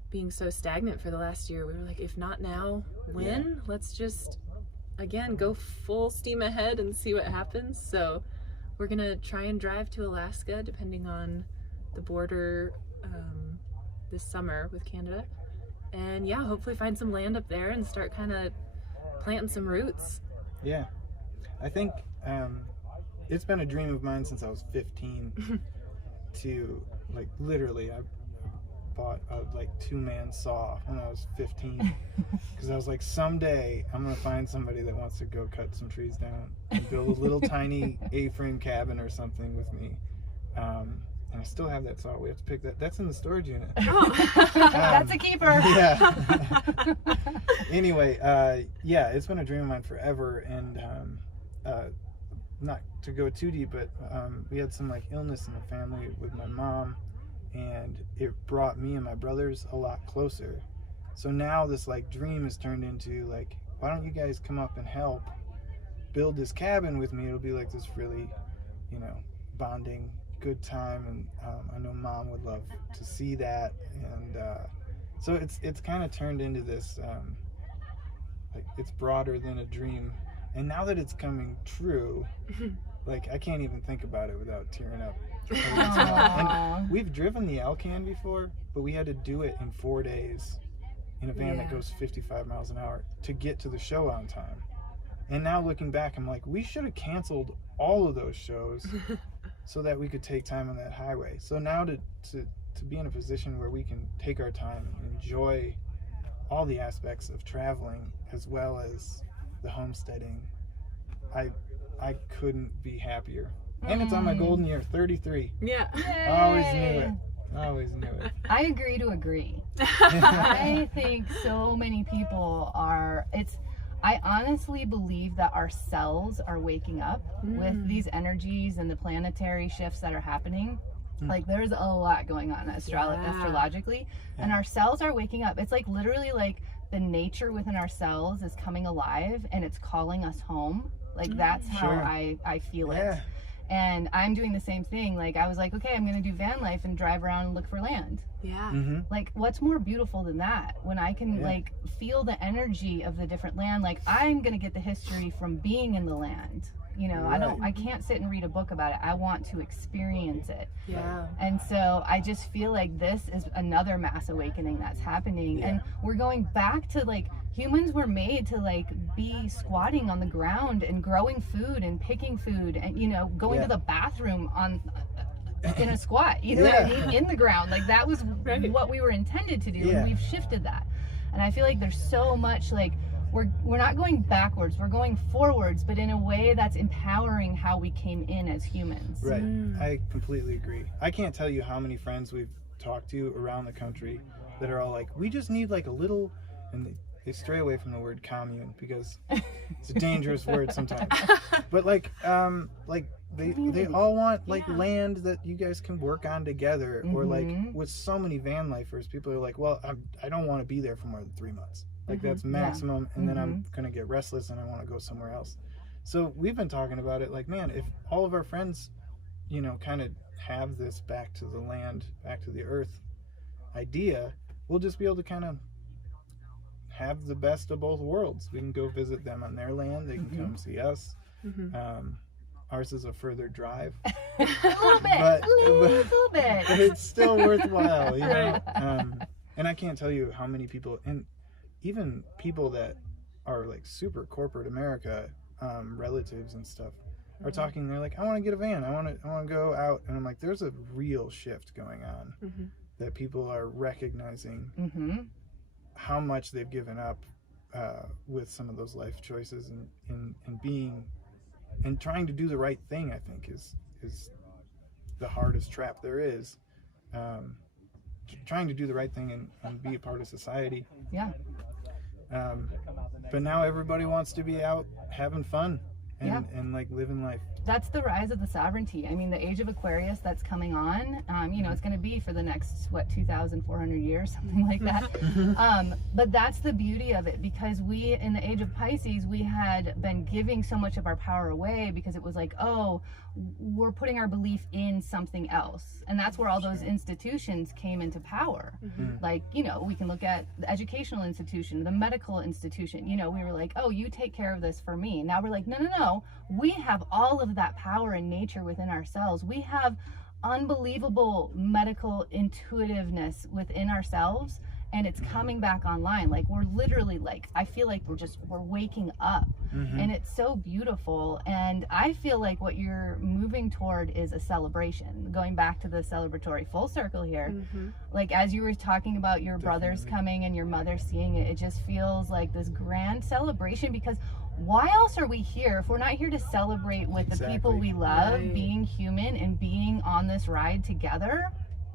being so stagnant for the last year. We were like, if not now, when? Yeah. Let's just, again, go full steam ahead and see what happens. So we're gonna try and drive to Alaska, depending on the border, this summer with Canada. And yeah, hopefully find some land up there and start kind of planting some roots. Yeah. I think it's been a dream of mine since I was 15 to, like, literally, I bought a, like, 2-man saw when I was 15 because I was like, someday I'm going to find somebody that wants to go cut some trees down and build a little tiny A-frame cabin or something with me. And I still have that saw. We have to pick that. That's in the storage unit. Oh. That's a keeper. Yeah. Anyway, yeah, it's been a dream of mine forever, and not to go too deep, but we had some, like, illness in the family with my mom, and it brought me and my brothers a lot closer. So now this, like, dream has turned into, like, why don't you guys come up and help build this cabin with me? It'll be like this really, you know, bonding good time, and I know Mom would love to see that, and so it's kind of turned into this like, it's broader than a dream, and now that it's coming true, like, I can't even think about it without tearing up. And we've driven the Alcan before, but we had to do it in 4 days in a van that goes 55 miles an hour to get to the show on time. And now looking back, I'm like, we should have canceled all of those shows so that we could take time on that highway. So now to be in a position where we can take our time and enjoy all the aspects of traveling as well as the homesteading, I couldn't be happier. And it's on my golden year, 33. Yeah. I always knew it. I always knew it. I agree to agree. I think so many people I honestly believe that our cells are waking up with these energies and the planetary shifts that are happening. Like, there's a lot going on astrologically, and our cells are waking up. It's like literally like the nature within our cells is coming alive and it's calling us home. Like, that's how I feel it. And I'm doing the same thing. Like, I was like, okay, I'm going to do van life and drive around and look for land. Yeah. Like, what's more beautiful than that? When I can like feel the energy of the different land. Like, I'm going to get the history from being in the land. You know, I can't sit and read a book about it. I want to experience it. Yeah. And so I just feel like this is another mass awakening that's happening. And we're going back to, like, humans were made to, like, be squatting on the ground and growing food and picking food and, you know, going to the bathroom in a squat, you know what I mean? In the ground. Like, that was what we were intended to do. And we've shifted that. And I feel like there's so much, like, we're not going backwards, we're going forwards, but in a way that's empowering how we came in as humans. Right. I completely agree. I can't tell you how many friends we've talked to around the country that are all like, we just need, like, a little, and they stray away from the word commune because it's a dangerous word sometimes. But like they all want, like, land that you guys can work on together, or, like, with so many van lifers, people are like, well, I don't want to be there for more than 3 months. Like, that's maximum, and then I'm gonna get restless and I want to go somewhere else. So we've been talking about it, like, man, if all of our friends, you know, kind of have this back to the land, back to the earth idea, we'll just be able to kind of have the best of both worlds. We can go visit them on their land, they can come see us. Ours is a further drive, a little bit. but it's still worthwhile, you know. And I can't tell you how many people, and even people that are, like, super corporate America, relatives and stuff, are talking. They're like, I want to get a van. I want to go out. And I'm like, there's a real shift going on that people are recognizing how much they've given up with some of those life choices, and being and trying to do the right thing. I think is the hardest trap there is. trying to do the right thing and be a part of society. Yeah. But now everybody wants to be out having fun and like living life. That's the rise of the sovereignty. I mean, the age of Aquarius that's coming on, you know, it's going to be for the next, 2,400 years, something like that. But that's the beauty of it, because we, in the age of Pisces, we had been giving so much of our power away because it was like, oh, we're putting our belief in something else. And that's where all those institutions came into power. Like, you know, we can look at the educational institution, the medical institution. You know, we were like, oh, you take care of this for me. Now we're like, no. We have all of that power in nature within ourselves. We have unbelievable medical intuitiveness within ourselves, and it's coming back online. Like, we're literally, like, I feel like we're waking up, and it's so beautiful. And I feel like what you're moving toward is a celebration, going back to the celebratory full circle here. Like, as you were talking about your brothers coming and your mother seeing it, it just feels like this grand celebration, because why else are we here if we're not here to celebrate with the people we love, being human and being on this ride together?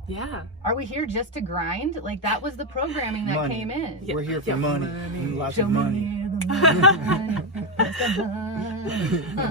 Yeah. Are we here just to grind? Like, that was the programming that came in. Yeah. We're here for money. Lots of money. I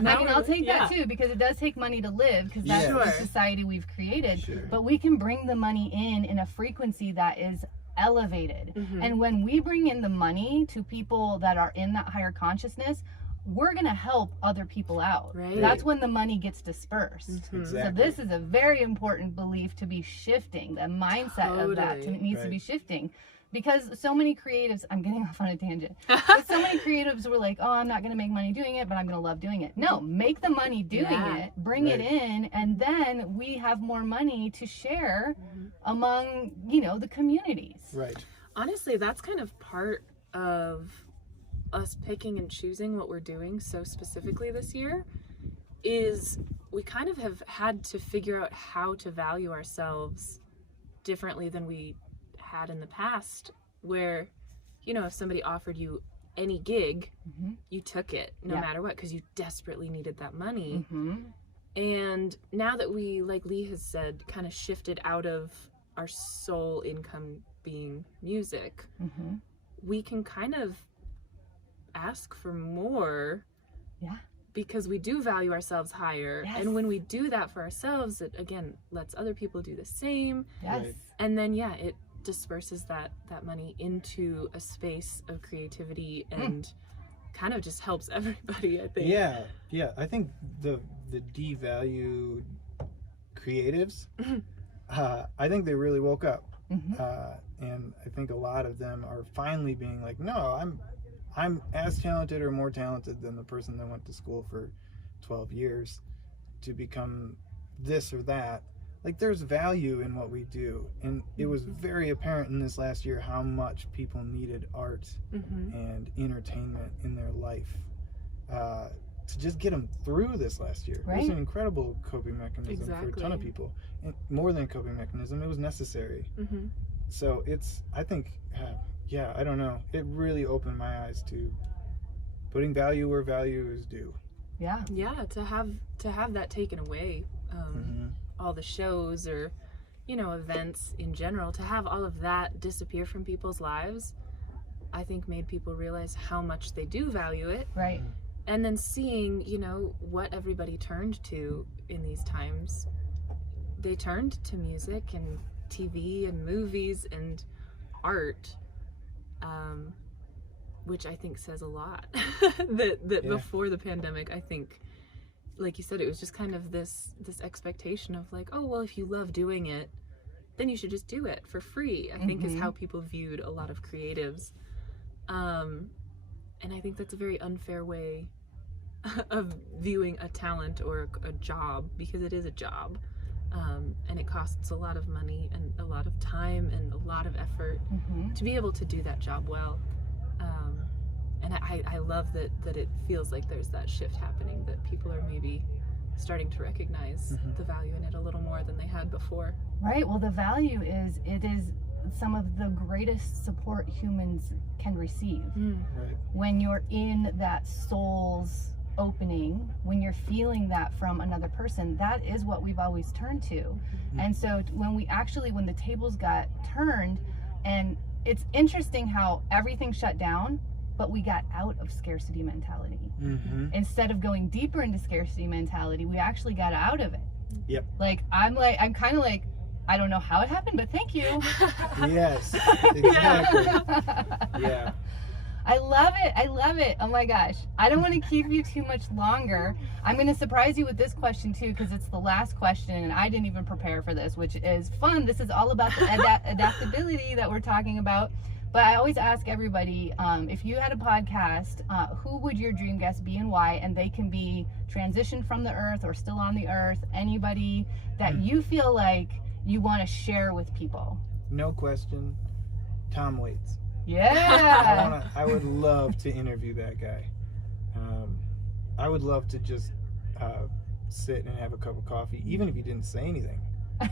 mean, I'll take that too, because it does take money to live, because that's the society we've created. But we can bring the money in a frequency that is elevated. And when we bring in the money to people that are in that higher consciousness, we're going to help other people out. That's when the money gets dispersed. So this is a very important belief to be shifting. The mindset of that needs to be shifting. Because so many creatives, I'm getting off on a tangent, but so many creatives were like, oh, I'm not going to make money doing it, but I'm going to love doing it. No, make the money doing it, bring it in, and then we have more money to share among, you know, the communities. Honestly, that's kind of part of us picking and choosing what we're doing so specifically this year, is we kind of have had to figure out how to value ourselves differently than we had in the past, where, you know, if somebody offered you any gig, you took it no matter what, because you desperately needed that money. And now that we, like Lee has said, kind of shifted out of our sole income being music, we can kind of ask for more, because we do value ourselves higher. And when we do that for ourselves, it again lets other people do the same. And then it disperses that money into a space of creativity and kind of just helps everybody, I think. I think the devalued creatives, I think they really woke up, and I think a lot of them are finally being like, no, I'm as talented or more talented than the person that went to school for 12 years to become this or that. Like, there's value in what we do, and it was very apparent in this last year how much people needed art and entertainment in their life to just get them through this last year. It was an incredible coping mechanism for a ton of people, and more than a coping mechanism, it was necessary. So it's, I think, I don't know, it really opened my eyes to putting value where value is due. To have that taken away, all the shows or, you know, events in general, to have all of that disappear from people's lives, I think made people realize how much they do value it. And then seeing, you know, what everybody turned to in these times. They turned to music and TV and movies and art, which I think says a lot. that before the pandemic, I think, like you said, it was just kind of this expectation of like, oh, well, if you love doing it, then you should just do it for free, I think is how people viewed a lot of creatives. And I think that's a very unfair way of viewing a talent or a job, because it is a job. And it costs a lot of money and a lot of time and a lot of effort to be able to do that job well. And I love that it feels like there's that shift happening, that people are maybe starting to recognize the value in it a little more than they had before. Well, the value is, it is some of the greatest support humans can receive. When you're in that soul's opening, when you're feeling that from another person, that is what we've always turned to. And so when the tables got turned, and it's interesting how everything shut down, but we got out of scarcity mentality. Instead of going deeper into scarcity mentality, we actually got out of it. Yep. I'm kind of like, I don't know how it happened, but thank you. Yes, exactly. Yeah. I love it. I love it. Oh my gosh. I don't want to keep you too much longer. I'm going to surprise you with this question too, because it's the last question and I didn't even prepare for this, which is fun. This is all about the adaptability that we're talking about. But I always ask everybody, if you had a podcast, who would your dream guest be and why? And they can be transitioned from the earth or still on the earth. Anybody that you feel like you want to share with people. No question, Tom Waits. Yeah. I would love to interview that guy. I would love to just sit and have a cup of coffee, even if he didn't say anything.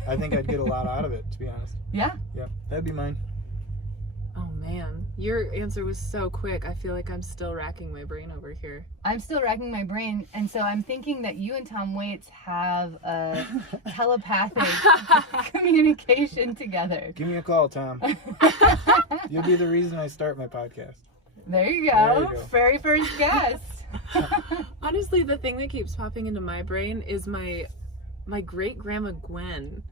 I think I'd get a lot out of it, to be honest. Yeah. Yeah, that'd be mine. Oh man, your answer was so quick. I feel like I'm still racking my brain over here. I'm still racking my brain, and so I'm thinking that you and Tom Waits have a telepathic communication together. Give me a call, Tom. You'll be the reason I start my podcast. There you go. There you go. Very first guest. Honestly, the thing that keeps popping into my brain is my great grandma Gwen.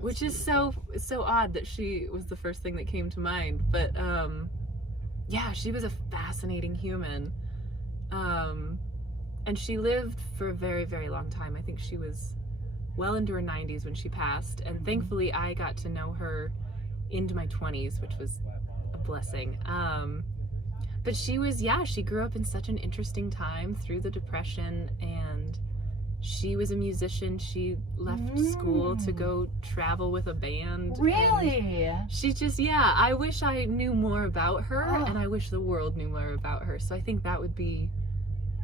Which is so odd that she was the first thing that came to mind, but yeah, she was a fascinating human, and she lived for a very, very long time. I think she was well into her 90s when she passed, and thankfully I got to know her into my 20s, which was a blessing. But she grew up in such an interesting time through the Depression, and she was a musician. She left school to go travel with a band. Really? She just, I wish I knew more about her, and I wish the world knew more about her. So I think that would be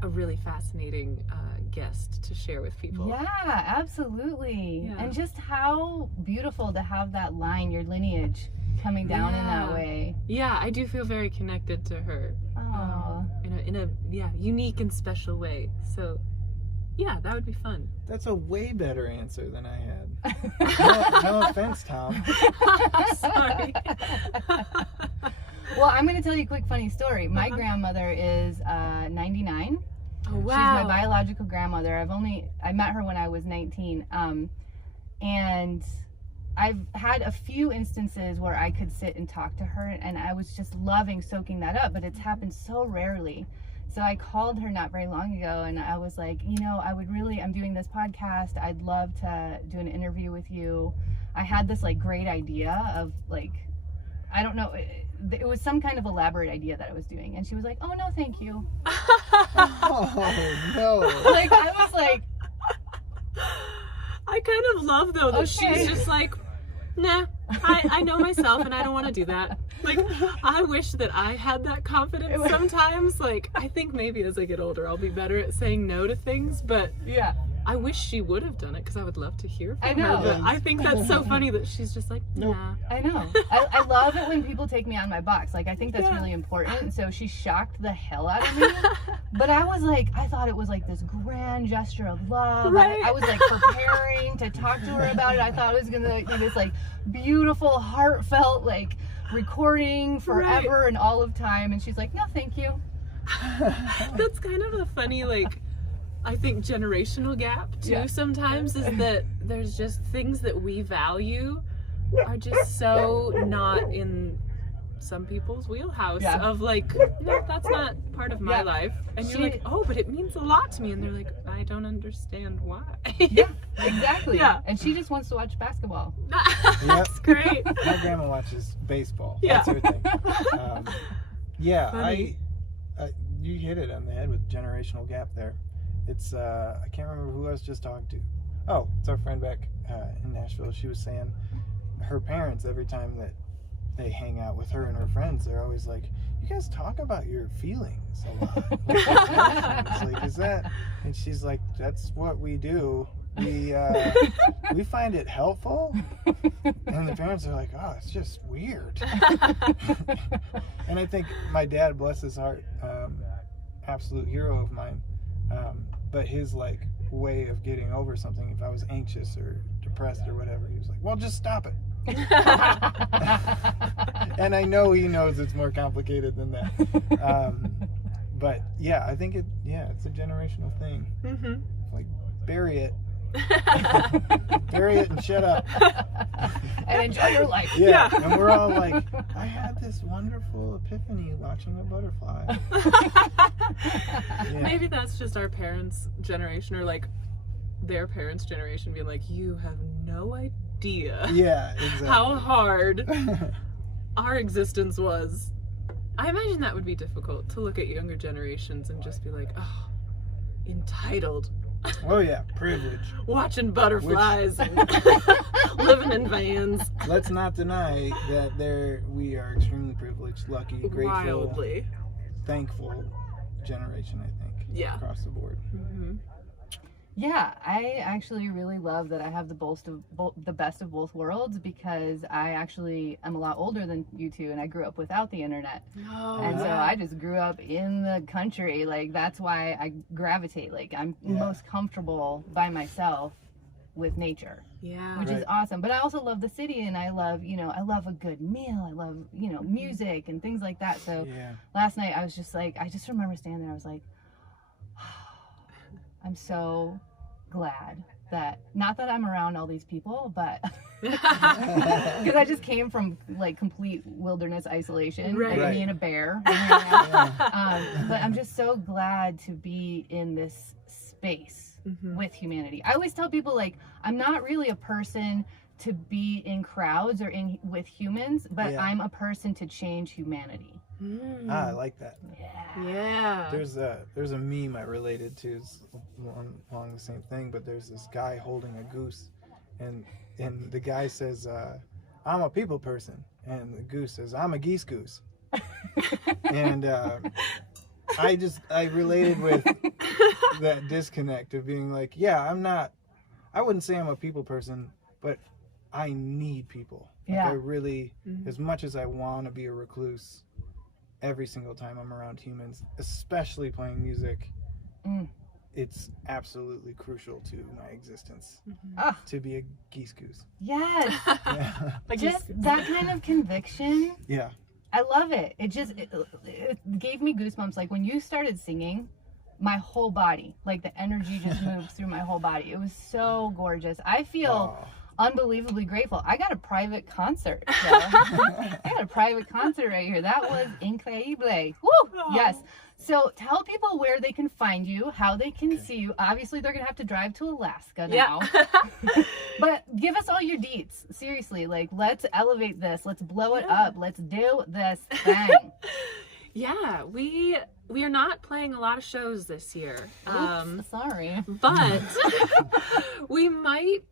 a really fascinating guest to share with people. Yeah, absolutely. Yeah. And just how beautiful to have that line, your lineage, coming down in that way. Yeah, I do feel very connected to her. In a unique and special way. So yeah, that would be fun. That's a way better answer than I had. No offense, Tom. Sorry. Well, I'm going to tell you a quick funny story. My grandmother is 99. Oh, wow. She's my biological grandmother. I met her when I was 19. And I've had a few instances where I could sit and talk to her, and I was just loving soaking that up, but it's happened so rarely. So I called her not very long ago, and I was like, I'm doing this podcast. I'd love to do an interview with you. I had this great idea of I don't know, it was some kind of elaborate idea that I was doing. And she was like, oh no, thank you. Oh no. I was like, I kind of love though that she's just like, nah, I know myself and I don't want to do that. I wish that I had that confidence sometimes. I think maybe as I get older I'll be better at saying no to things, but yeah, I wish she would have done it because I would love to hear from I know. her. But I think that's so funny that she's just like, nah. I know. I love it when people take me on my box. I think that's really important. So she shocked the hell out of me. But I was I thought it was this grand gesture of love. Right. I was preparing to talk to her about it. I thought it was going to be this beautiful, heartfelt, recording forever and all of time. And she's like, no, thank you. That's kind of a funny, I think generational gap too sometimes, is that there's just things that we value are just so not in some people's wheelhouse of no, that's not part of my life. And you're like, oh, but it means a lot to me. And they're like, I don't understand why. Yeah, exactly. Yeah. And she just wants to watch basketball. That's great. My grandma watches baseball. Yeah. That's her thing. Funny. You hit it on the head with generational gap there. It's I can't remember who I was just talking to. Oh, it's our friend back in Nashville. She was saying her parents, every time that they hang out with her and her friends, they're always like, you guys talk about your feelings a lot. It's is that? And she's like, that's what we do. We find it helpful. And the parents are like, oh, it's just weird. And I think my dad, bless his heart, absolute hero of mine. But his like way of getting over something, if I was anxious or depressed or whatever, he was like, well, just stop it. And I know he knows it's more complicated than that. But yeah, I think it's a generational thing. Mm-hmm. Like, bury it. Bury it and shut up. And enjoy your life. Yeah. And we're all like, I had this wonderful epiphany watching a butterfly. Yeah. Maybe that's just our parents' generation, or like their parents' generation being like, you have no idea Yeah, exactly. how hard our existence was. I imagine that would be difficult to look at younger generations and just be like, oh, entitled. Oh yeah, privilege. Watching butterflies and living in vans. Let's not deny that we are extremely privileged, lucky, grateful, Wildly. thankful generation, I think. Yeah. Across the board. Mm-hmm. Yeah, I actually really love that I have the best of both worlds, because I actually am a lot older than you two, and I grew up without the internet. Oh, And so yeah. I just grew up in the country. Like, that's why I gravitate. Like, I'm most comfortable by myself with nature, yeah. which is Right. awesome. But I also love the city, and I love a good meal. I love, music and things like that. So Yeah. last night I was just like, I just remember standing there, I was like, I'm so glad that, not that I'm around all these people, but because I just came from like complete wilderness isolation, Right. like Right. me and a bear. But I'm just so glad to be in this space Mhm. with humanity. I always tell people, like, I'm not really a person to be in crowds or with humans, but Yeah. I'm a person to change humanity. Mm. I like that. Yeah. Yeah. There's a meme I related to, it's along the same thing, but there's this guy holding a goose, and the guy says, I'm a people person, and the goose says, I'm a geese goose. And I related with that disconnect of being like, yeah, I wouldn't say I'm a people person, but I need people. Like, Yeah. I really, Mhm. as much as I want to be a recluse, every single time I'm around humans, especially playing music, it's absolutely crucial to my existence Ah, to be a geese goose. yes. Yeah. Just that kind of conviction. Yeah. I love it. It gave me goosebumps. Like, when you started singing, my whole body, like, the energy just moved through my whole body. It was so gorgeous. I feel Oh. unbelievably grateful. I got a private concert. So. I got a private concert right here. That was incredible. Woo! Yes. So tell people where they can find you, how they can see you. Obviously, they're going to have to drive to Alaska now. Yeah. But give us all your deets. Seriously, like, let's elevate this. Let's blow it up. Let's do this thing. Yeah, we are not playing a lot of shows this year. Oops, sorry. But we might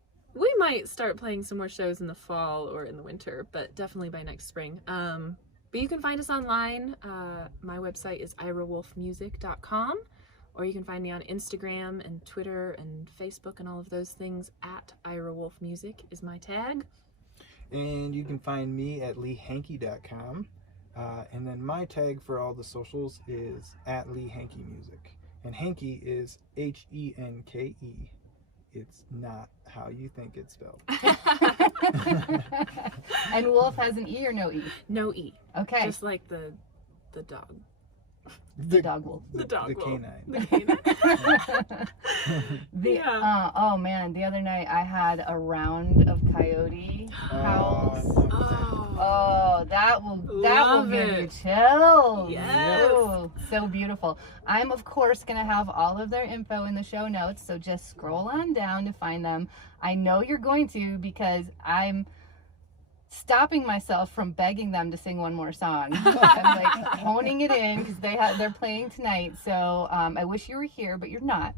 start playing some more shows in the fall or in the winter, but definitely by next spring. But you can find us online. My website is irawolfmusic.com, or you can find me on Instagram and Twitter and Facebook and all of those things. At irawolfmusic is my tag. And you can find me at leehenke.com. And then my tag for all the socials is at leehenkemusic. And Henke is Henke. It's not how you think it's spelled. And Wolf has an E or no E? No E. Okay. Just like the dog. The dog wolf. The dog The wolf. canine. The canine. Yeah. Oh man, the other night I had a round of coyote howls. Oh, that will Love give you it. chills. Yes. Ooh, so beautiful. I'm of course gonna have all of their info in the show notes, so just scroll on down to find them. I know you're going to, because I'm stopping myself from begging them to sing one more song. I'm like honing it in, because they're playing tonight. So I wish you were here, but you're not.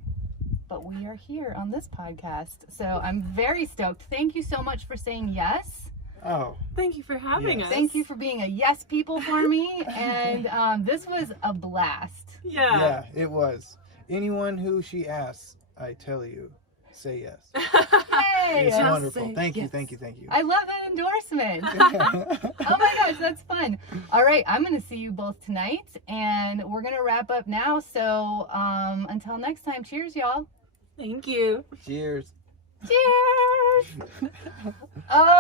But we are here on this podcast, so I'm very stoked. Thank you so much for saying yes. Oh, Thank you for having Yes. us. Thank you for being a yes people for me, and this was a blast. yeah, it was. Anyone who she asks, I tell you, say yes. Yay! It's Just wonderful. say Thank you, yes. thank you, thank you. I love that endorsement. Oh my gosh, that's fun. All right, I'm going to see you both tonight, and we're going to wrap up now. So until next time, cheers, y'all. Thank you. Cheers. Cheers. Oh.